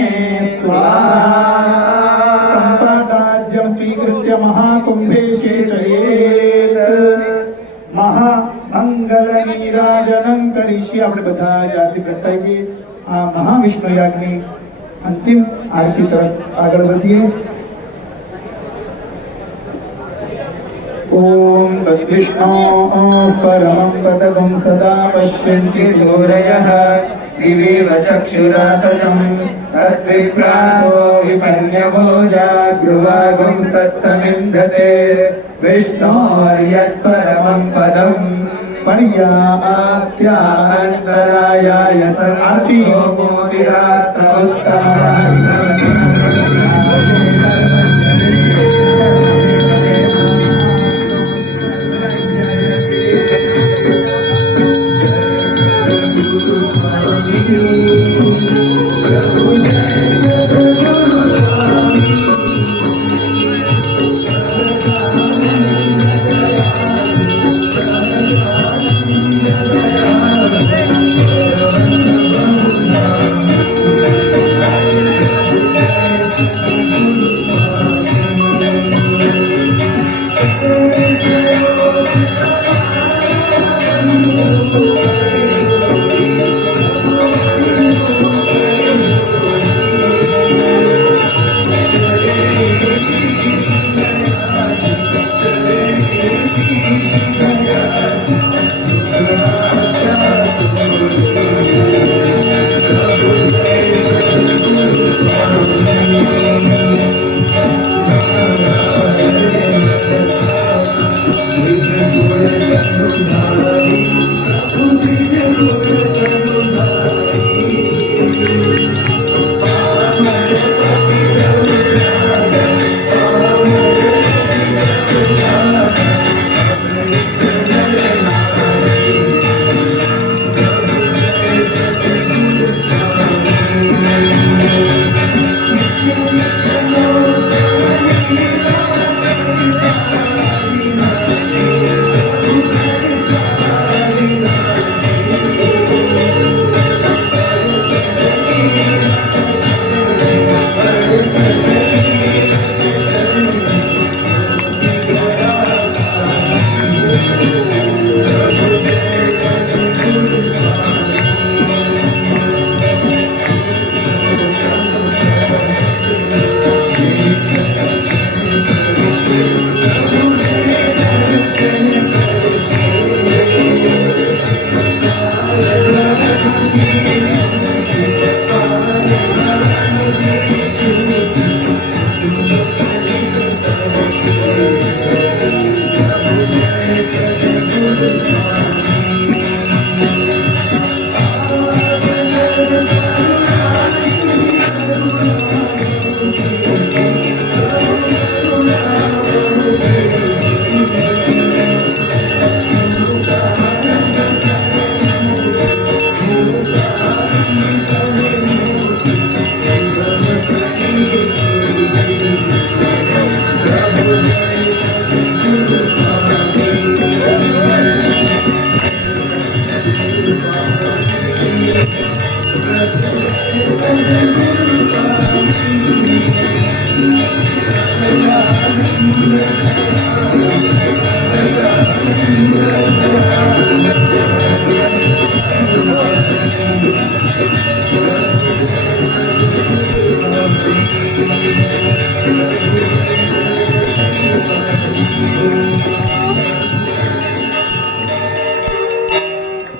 स्वाहा सम्पदाज्यं स्वीकृत्य महाकुम्भेशे चयेत् महामंगल नीराजनं करिष्ये। આપણે બધા જાતિ પ્રગટાવીએ આ મહાવિષ્ણુ યાગની અંતિમ આરતી તરફ આગળ વધીએ। ओम तद्विष्णो परमं पदकं सदा पश्यन्ति सूरयः दिवीव चक्षुराततं तद्विप्रासो विपन्यभोजा गृवागुं सस्समिन्धते विष्णोर्यत्परमं पदं पर्याप्त्यान्तरायाय सर्वार्थी मोदिरात्र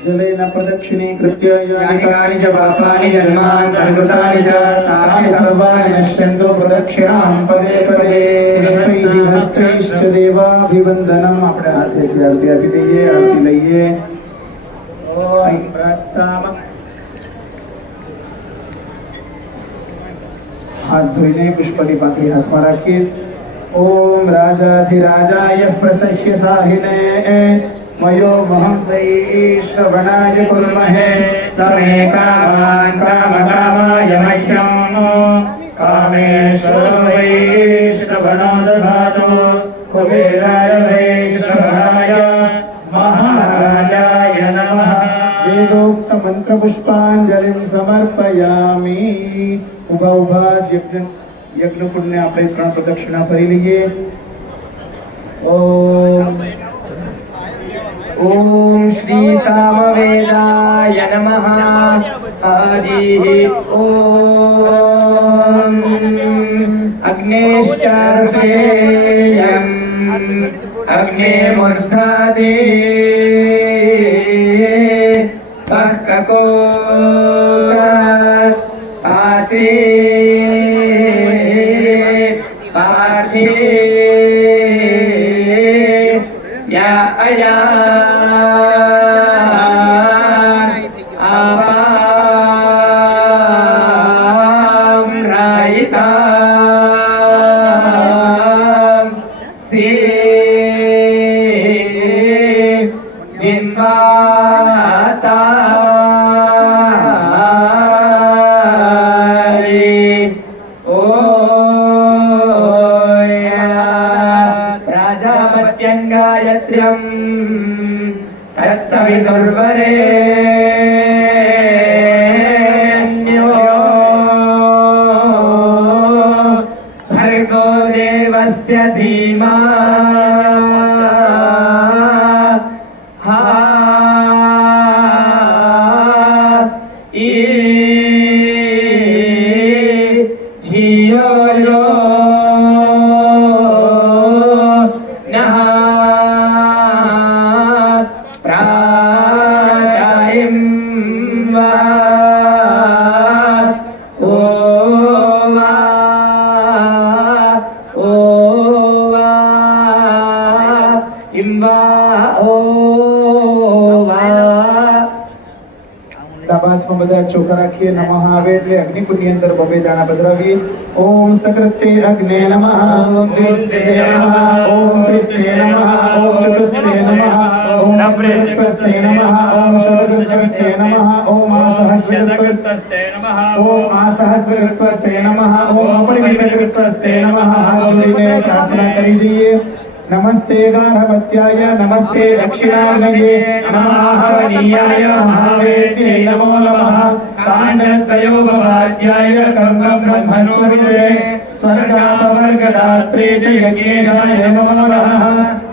जलेन प्रदक्षिणीकृत्य यानि कानि च पापानि जन्मान्तर्गतानि च तानि सर्वाणि नश्यन्तु प्रदक्षिणां पदे पदे पुष्पैः हस्तैश्च देवाभिवन्दनम् આપણે હાથેથી આરતી આપી દઈએ આરતી લઈએ ઓમ પ્રાચામ હાથ ધોઈને પુષ્પની પાંખડી હાથમાં રાખીએ ઓમ રાજાધિરાજાય પ્રસહ્ય સાહિને मयो महं वै श्रवणाय कुर्महे समे कामान् कामकामाय मह्यम् कामेश्वर वै श्रवणो दधातु कुबेराय वै श्रवणाय महाराजाय नमः वेदोक्त मंत्र पुष्पांजलिं समर्पयामि उभा उभा यज्ञ कुंडने આપણે ત્રણ પ્રદક્ષિણા ફરી લઈએ ओम ॐ श्री सामवेदाय नमः आदिः ॐ अग्नेश्चारसेयम् अग्नेमुर्धादे पह्ककोत पाते पार्थे या अया आपां रायिता से जिन्वाता गायत्र्यं तत्सवितुर्वरेण्यो भर्गो देवस्य धीमहि धियो यो नः प्राचायं वा ओ वा इं वा ओ वा તાબાથમાં બધા ચોખા રાખીએ નમઃ આવે એટલે અગ્નિકુંડની અંદર બબે દાણા પધરાવીએ ઓમ સકૃતે અગ્ને નમઃ ઓમ ત્રિસ્તે નમઃ ઓમ ત્રિસ્તે નમઃ ઓમ ચતુસ્તે નમઃ ઓમ નવૃતસ્તે નમઃ ઓમ શતકૃતસ્તે નમઃ ઓમ આસહસ્રકૃતસ્તે નમઃ ઓમ આસહસ્રકૃતસ્તે નમઃ ઓમ અપરિમિતકૃતસ્તે નમઃ હાથ જોડીને પ્રાર્થના કરી જઈએ नमस्ते गार्हपत्याय नमस्ते दक्षिणाग्नये नमः हवनीयाय महावेद्ये नमो नमः काण्डत्रयोपवाद्याय कर्मब्रह्मस्वरूपे स्वर्गापवर्गदात्रे च यज्ञेशाय नमो नमः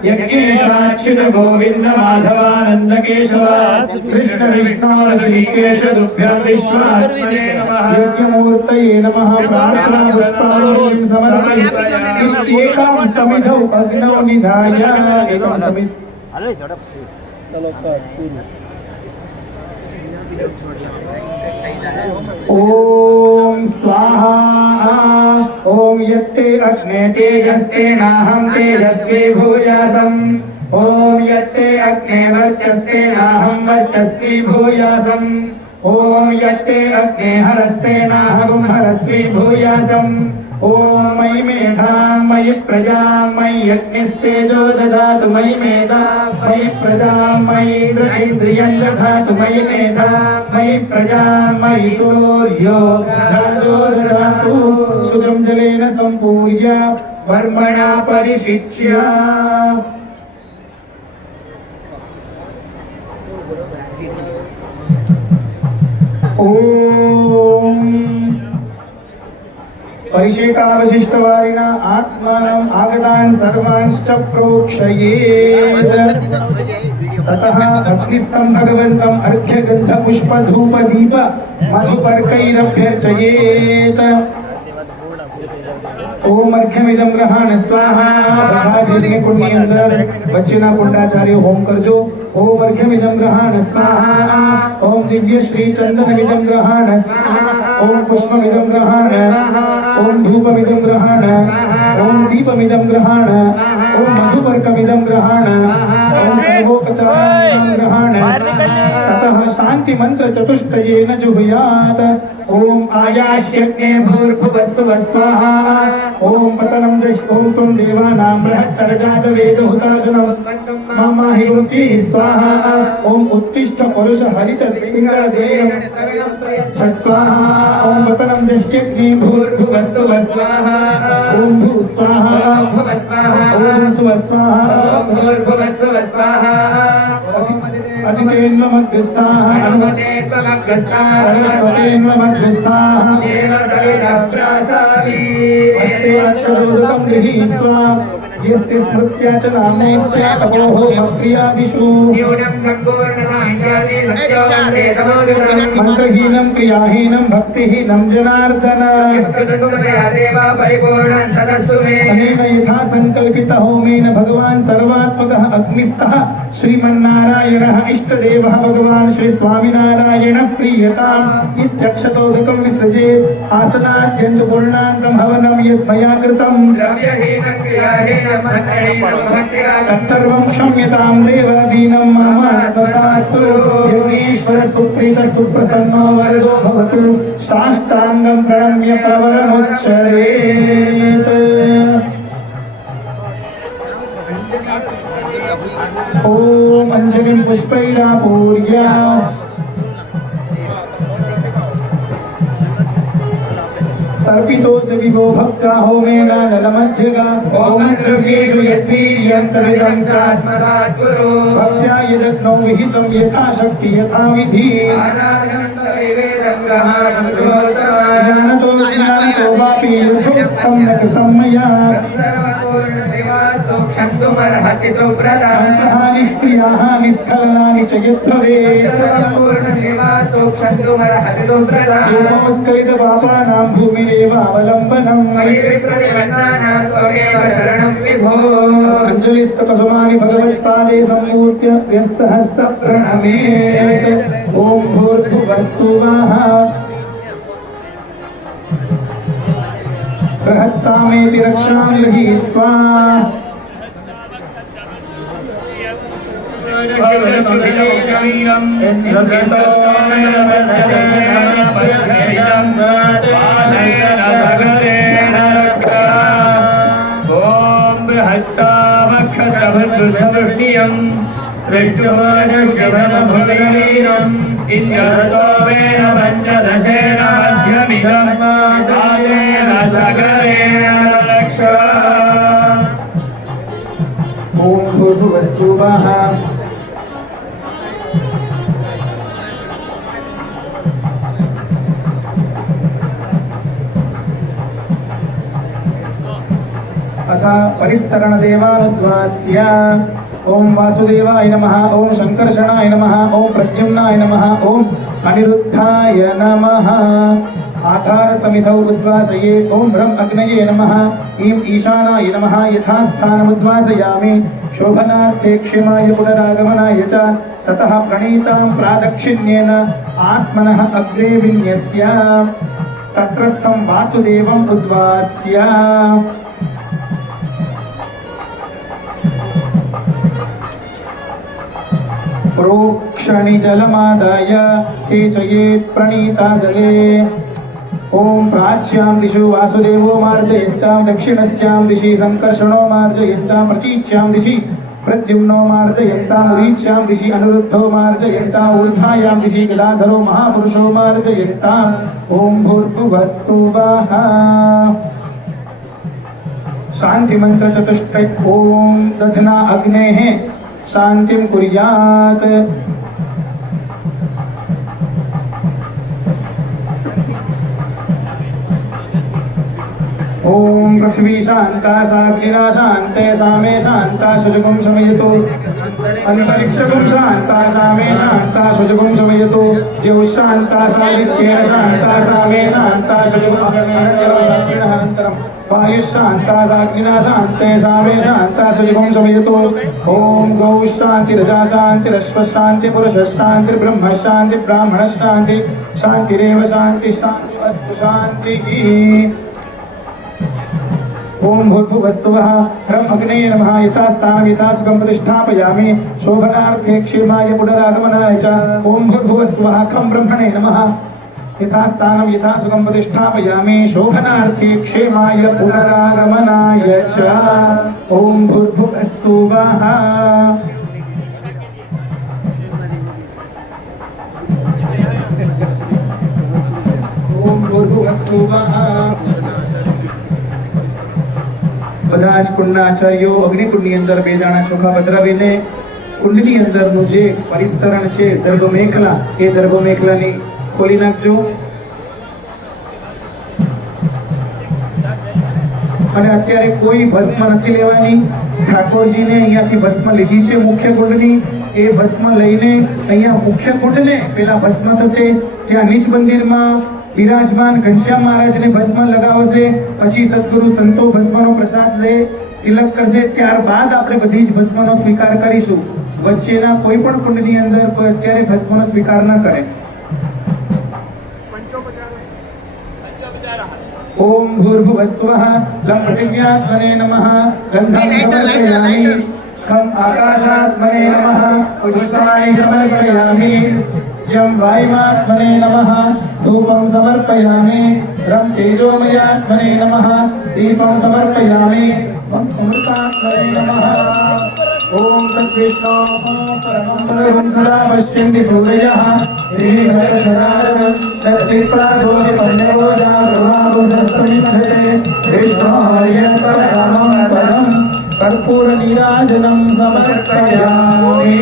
यज्ञेशाच्युत गोविन्द माधवानन्द केशव कृष्ण विष्णु ऋषिकेश तुभ्यं विश्वात्मने नमः यज्ञमूर्तये नमः प्रार्थना पुष्पाञ्जलिं समर्पयामि एकां समिधौ अग्नौ निधाय एकं समिध ओम स्वाहा ओम यत्ते अग्ने तेजस्ते नाहं तेजस्वी भूयासम् ओम यत्ते अग्ने वर्चस्ते नाहं वर्चस्वी भूयासम् ओम यत्ते अग्ने हरस्ते नाहं हरस्वी भूयासम् ॐ मयि मेधां मयि प्रजां मयि अग्निस्तेजो ददातु मयि मेधां मयि प्रजां मयि इन्द्रियं ददातु मयि मेधां मयि प्रजां मयि सूर्यो राजो ददातु शुचं जलेन सम्पूर्य वर्मणा परिशिच्य ॐ परिषेकावशिष्टवारिणा आत्मानम् आगतान् सर्वांश्च प्रोक्षयेत् ततः अग्निस्थं भगवन्तम् अर्घ्यगन्धपुष्पधूपदीप मधुपर्कैरभ्यर्चयेत् ओम अर्घ्यमिदं ग्रहण स्वाहा બધા જઈને કુંડની અંદર વચ્ચેના કુંડાચાર્ય હોમ કરજો ओम अर्घ्यमिदं ग्रहण स्वाहा ओम दिव्य श्री चंदनमिदं ग्रहण स्वाहा ओम पुष्पमिदं ग्रहण ओम धूपमिदं ग्रहण ओम दीपमिदं ग्रहण ओम मधुपर्कमिदं ग्रहण ओम सर्वोपचारमिदं ग्रहण ततः शांति मंत्र चतुष्टयेन जुहुयात् ओम आयाह्यग्ने भूर्भुवस्सुवः स्वाहा ओम पतनं जहि ओम त्वं देवानां बृहत्तरजात वेदहुताशनं मामाहिंसि स्वाहा ओम उत्तिष्ठ पुरुष हरित पिंगलदेयं स्वाहा ओम पतनं जह्यग्ने भूर्भुवस्सुवः स्वाहा ओम भू स्वाहा भुव स्वाहा ओम सुवः स्वाहा ओम भूर्भुवस्सुवः स्वाहा अदितेन्वमग्रस्ताः अनुमतेत्वमग्रस्ताः सरस्वतेन्वमग्रस्ताः देव सवितः प्रासादि हस्ते अक्षरोदकं गृहीत्वा यस्य स्मृत्या च नामोक्त्या तपोः भक्त्यादिषु न्यूनं सम्पूर्णनाञ्चादि सत्योऽन्वेदमोचितम् मन्त्रहीनं क्रियाहीनं भक्तिहीनं जनार्दन यत्तदनुमया देवा परिपूर्णं तदस्तु मे अनेन यथा संकल्पितः होमेन भगवान् सर्वात्मकः अग्निस्थः श्रीमन्नारायणः इष्टदेवः भगवान् श्री स्वामिनारायणः प्रीयताम् इत्यक्षतोदकं विसृजेत् आसनाद्यन्तु पूर्णान्तं हवनं यत् मया कृतं द्रव्यहीनं क्रियाहीनं मन्त्रहीनं भक्तिहीनं तत्सर्वं क्षम्यतां देवादीनं मामात्मसात् योगीश्वर सुप्रीत सुप्रसन्नो वरदो भवतु साष्टाङ्गं प्रणम्य प्रवरमुच्चरेत् ॐ अञ्जलिं पुष्पैरापूर्य तर्पितोऽसि विभो भक्ता होमेन नलमध्यगा ओम द्रव्येषु यद्वीर्यं तदिदं चात्मसात् कुरु भक्त्या यदग्नौ विहितं यथाशक्ति यथाविधि आराधनं दैवेदं ग्रहाणं चोत्तमा ज्ञानतो ज्ञानतो वापि यथोक्तं न कृतं मया सर्वपूर्णदेवास्तु क्षन्तुमर्हसि सुव्रता अन्तहानिः क्रियाः निस्खलनानि च यद्भवेत् सर्वपूर्णदेवास्तु क्षन्तुमर्हसि सुव्रता योगोस्खलितपापानां भूमिरेवावलम्बनं मयि विप्रतिबन्धानां त्वमेव शरणं विभो अञ्जलिस्तकसमानि भगवत्पादे सम्पूर्य व्यस्तहस्तप्रणमेत् ॐ भूर्भुवः सुवः बृहत्सामेति रक्षां गृहीत्वा दृष्टमानश्रवणभुवीरम् इन्द्रस्वामेन पञ्चदशेन मध्यमिदं दानेन सगरेण रक्षा ॐ भूर्भुवः सुवः अथ परिस्तरणदेवानुद्वास्य ओम वासुदेवाय नमः ओम शंकर्षणाय नमः ओम प्रद्युम्नाय नमः ओम अनिरुद्धाय नमः आधार समिधौ उद्वासयेत् ओम ब्रह्म अग्नये नमः ईं ईशानाय नमः यथास्थानमुद्वासयामि शोभनार्थे क्षेमाय पुनरागमनाय च ततः प्रणीतां प्रादक्षिण्येन आत्मनः अग्रे विन्यस्य तत्रस्थं वासुदेवम् उद्वास्य प्रोक्षणि जलमादाय सेचयेत् प्रणीता जले ओम प्राच्यां दिशु वासुदेवो मार्जयन्तां दक्षिणस्यां दिशि संकर्षणो मार्जयन्तां प्रतीच्यां दिशि प्रद्युम्नो मार्जयन्तां उदीच्यां दिशि अनिरुद्धो मार्जयन्तां ऊर्ध्वायां दिशि गदाधरो महापुरुषो मार्जयन्तां ओम भूर्भुवः स्वः। शांति मंत्र चतुष्टय। ओम दधना अग्नेः शांतिं कुर्यात्। ओम पृथ्वी शांता साग्निना शांते सामे शांता शुचगुं शमयतु। अंतरिक्षगुं शांता सामे शांता शुचगुं शमयतु। यौ शांता सादित्येन शांता सामे शांता शुचगुं अनन्तरं शास्त्रेण अनन्तरं वायुः शांता साग्निना शांते सामे शांता शुचगुं शमयतु। ओम गौ शांति रजा शांति रश्व शांति पुरुष शांति ब्रह्म शांति ब्राह्मण शांति शांतिरेव शांति शांति वस्तु शांति। ओम भूर्भुवः स्वः। ह्रम् अग्नये नमः। यथास्थानं यथासुखं प्रतिष्ठापयामि शोभनार्थे क्षेमाय पुनरागमनाय च। ओम भूर्भुवः स्वः। खं ब्रह्मणे नमः। यथास्थानं यथासुखं प्रतिष्ठापयामि शोभनार्थे क्षेमाय पुनरागमनाय च। ओम भूर्भुवः स्वः। ओम भूर्भुवः स्वः। બધા જ કુંડના આચાર્યો અગ્નિકુંડની અંદર બે દાણા ચોખા પધરાવીને કુંડની અંદરનું જે પરિસ્તરણ છે દર્ભમેખલા એ દર્ભમેખલાની ખોલી નાખજો અને અત્યારે કોઈ ભસ્મ નથી લેવાની। ઠાકોરજીને અહીંયાથી ભસ્મ લીધી છે મુખ્ય કુંડની, એ ભસ્મ લઈને અહીંયા મુખ્ય કુંડને પેલા ભસ્મ થશે ત્યાં નીચ મંદિરમાં विराजमान घनश्याम महाराज ने भस्म लगावशे। पछी सद्गुरु संतो भस्मनो प्रसाद ले तिलक करशे। त्यारबाद आपणे बधी ज भस्मनो स्वीकार करीशुं। वच्चेना कोई पण कुंडनी अंदर कोई अत्यारे भस्मनो स्वीकार न करे। ओम भूर्भुवः स्वः। लं पृथिव्यात्मने नमः। गन्धं समर्पयामि। खं आकाशात्मने नमः। पुष्पाणि समर्पयामि। यं वायुमात्मने नमः। धूपं समर्पयामि। रं तेजोमयात्मने नमः। दीपं समर्पयामि। अमृतात्मने नमः। ओम तद्विष्णो परमं पदं सदा पश्यन्ति सूर्यः। तद्विप्रासोऽपि पञ्चभुजा ब्रह्माभुजस्त्वमिद्धते। विष्णोर्यत्परमं पदं कर्पूरनीराजनं समर्पयामि।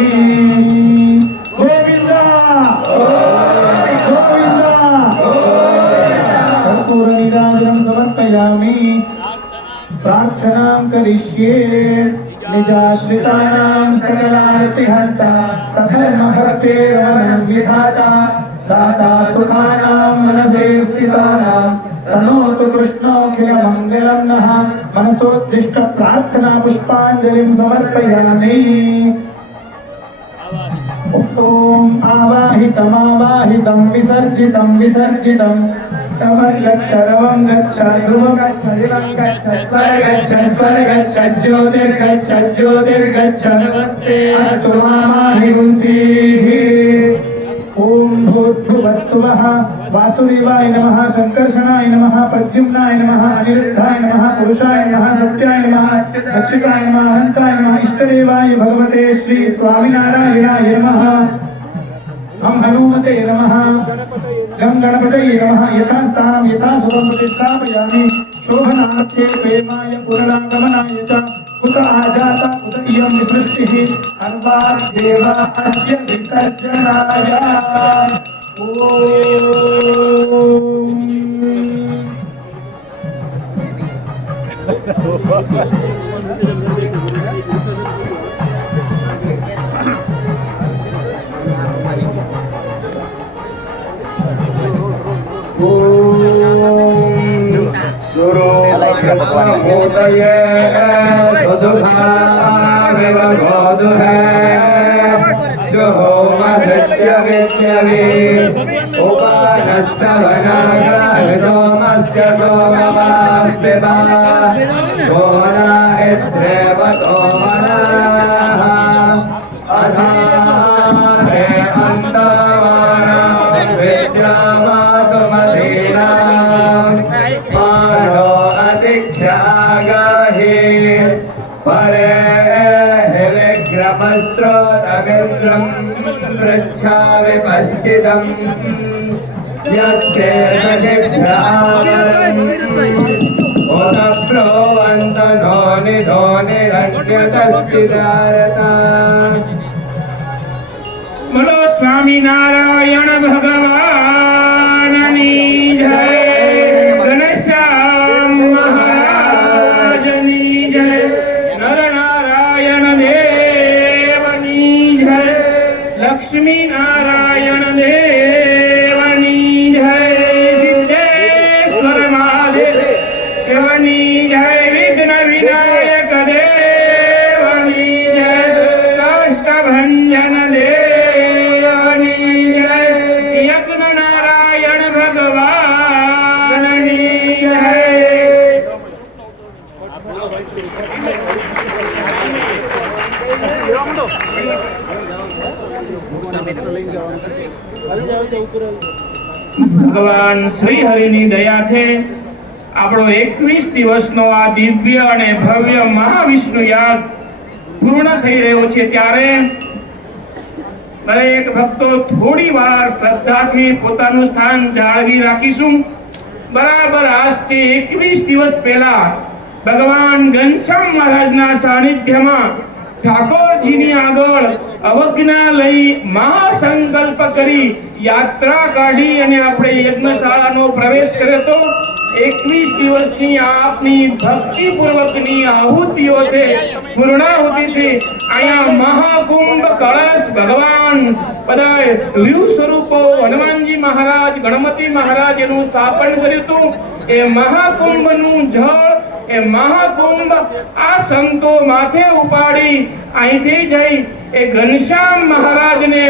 कर्पूरनीराजनं समर्पयामि। प्रार्थनां करिष्ये। निजाश्रितानां सकलार्तिहर्ता सधर्मभक्तेरवनं विधाता दाता सुखानां मनसेप्सितानां तनोतु कृष्णोऽखिलमङ्गलं नः। मनसोद्दिष्ट प्रार्थना पुष्पाञ्जलिं समर्पयामि। ओम आवाहितमावाहितं विसर्जितं विसर्जितं रवं गच्छ ध्रुवं गच्छ दिवं गच्छ स्वर गच्छ ज्योतिर्गच्छ नमस्ते अस्तु मामाहिंसीः। ओम भूर्भुवः स्वः। वासुदेवाय नमः। शंकर्षणाय नमः। प्रद्युम्नाय नमः। अनिरुद्धाय नमः। पुरुषाय नमः। सत्याय नमः। अच्युताय नमः। अनंताय नमः। इष्टदेवाय भगवते श्री स्वामिनारायणाय नमः। हम हनुमते नमः। गं गणपतये नमः। यथास्थानं यथासुखं प्रतिष्ठापयामि शोभनार्थे प्रेमाय पुनरागमनाय च। उत आजाता उत इयं विसृष्टिः अर्वादेवास्य विसर्जनाय। सुरोदये सुदुभाविव गोदुहे जो होम सत्यविद्यवे उपानस्तवनाग्रह सोमस्य सोमवास्पिबा सोना इत्रेव सोमनाः अधारे अन्तवाना विद्यावासुमधीरा स्त्रोतमिन्द्रं पृच्छामि पश्चिदं यस्ते उत प्रोवन्त नो निरण्यतश्चिदारता। बोलो स्वामी नारायण भगवाननी जय, घनश्याम महाराजनी जय, नर नारायण देवनी जय, लक्ष्मी नारायण देवनी जय, सिद्धेश्वर महादेवनी जय, विघ्न विनायक देवनी जय, काष्ठभंजन देवनी जय, यज्ञ नारायण भगवाननी जय। ભગવાન શ્રી હરિની દયાથી આપણો 21 દિવસનો આ દિવ્ય અને ભવ્ય મહાવિષ્ણુ યાગ પૂર્ણ થઈ રહ્યો છે, ત્યારે દરેક ભક્તો થોડી વાર શ્રદ્ધાથી પોતાનું સ્થાન જાળવી રાખીશું। બરાબર આજથી 21 દિવસ પહેલા ભગવાન ઘનશ્યામ મહારાજના સાનિધ્યમાં ઠાકોરજીની આગળ અવજ્ઞા લઈ મહાસંકલ્પ કરી યાત્રા કાઢી અને આપણે યજ્ઞશાળાનો પ્રવેશ કર્યો હતો। 21 દિવસની આપની ભક્તિપૂર્વકની આહુતિઓથી પૂર્ણાહુતિથી અહીંયા મહાકુંભ કળશ ભગવાન બધાએ વ્યૂહ સ્વરૂપો હનુમાનજી મહારાજ ગણપતિ મહારાજ એનું સ્થાપન કર્યું હતું। એ મહાકુંભનું જળ એ મહાકુંભ આ સંતો માથે ઉપાડી અહીંથી જઈ એ ઘનશ્યામ મહારાજને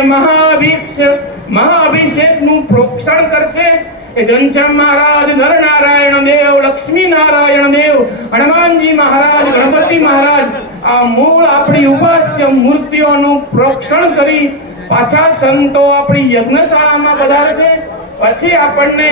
મહાઅભિષેકનું પ્રોક્ષણ કરશે। એ ઘનશ્યામ મહારાજ નર નારાયણ દેવ, લક્ષ્મી નારાયણ દેવ, હનુમાનજી મહારાજ, ગણપતિ મહારાજ આ મૂળ આપણી ઉપાસ્ય મૂર્તિઓનું પ્રોક્ષણ કરી પાછા સંતો આપણી યજ્ઞશાળામાં પધારશે। પછી આપણને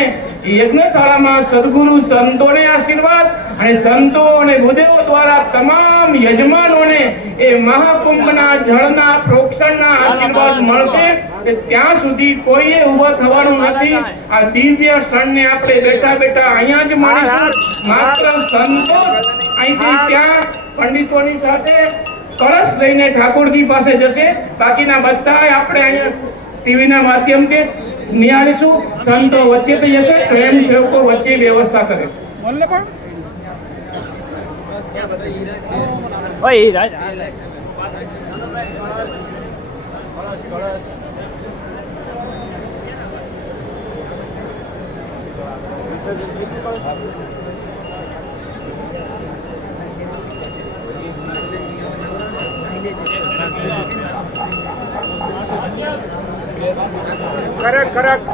યજ્ઞશાળામાં સદગુરુ સંતોને આશીર્વાદ અને સંતો અને ગુરુદેવો દ્વારા તમામ યજમાનોને એ મહાકુંભના જળના પ્રોક્ષણના આશીર્વાદ મળશે। કે ત્યાં સુધી કોઈએ ઊભા થવાનું નથી। આ દિવ્ય ક્ષણને આપણે બેઠા બેઠા અહીંયા જ માણીશું। માત્ર સંતો અહીંથી ત્યાં પંડિતોની સાથે કળશ લઈને ઠાકોરજી પાસે જશે, બાકીના બધા આપણે અહીંયા ટીવીના માધ્યમથી નિહાળીશું। સંતો વચ્ચેથી જશે, સ્વયંસેવકો વચ્ચે વ્યવસ્થા કરે। કરેક્ટ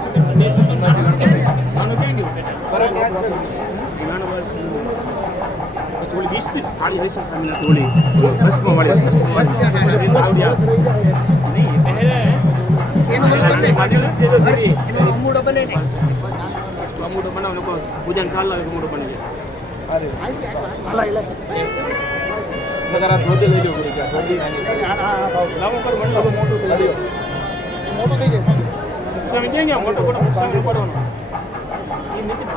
થોડી 20 થી થાળી રહેશે સામે થોડી ભસ્મ વાળી એનો અમૂડો બને ને અમૂડો બનાવ લોકો પૂજન સાલ લાગે અમૂડો બની જાય। અરે હાલા મગરા ધોતી લઈ લેવું પડે ધોતી લાવો કર મંડળ મોટું થઈ જાય મોટું થઈ જાય નુકસાન ક્યાં મોટો મોટો નુકસાન પડવાનો એ નથી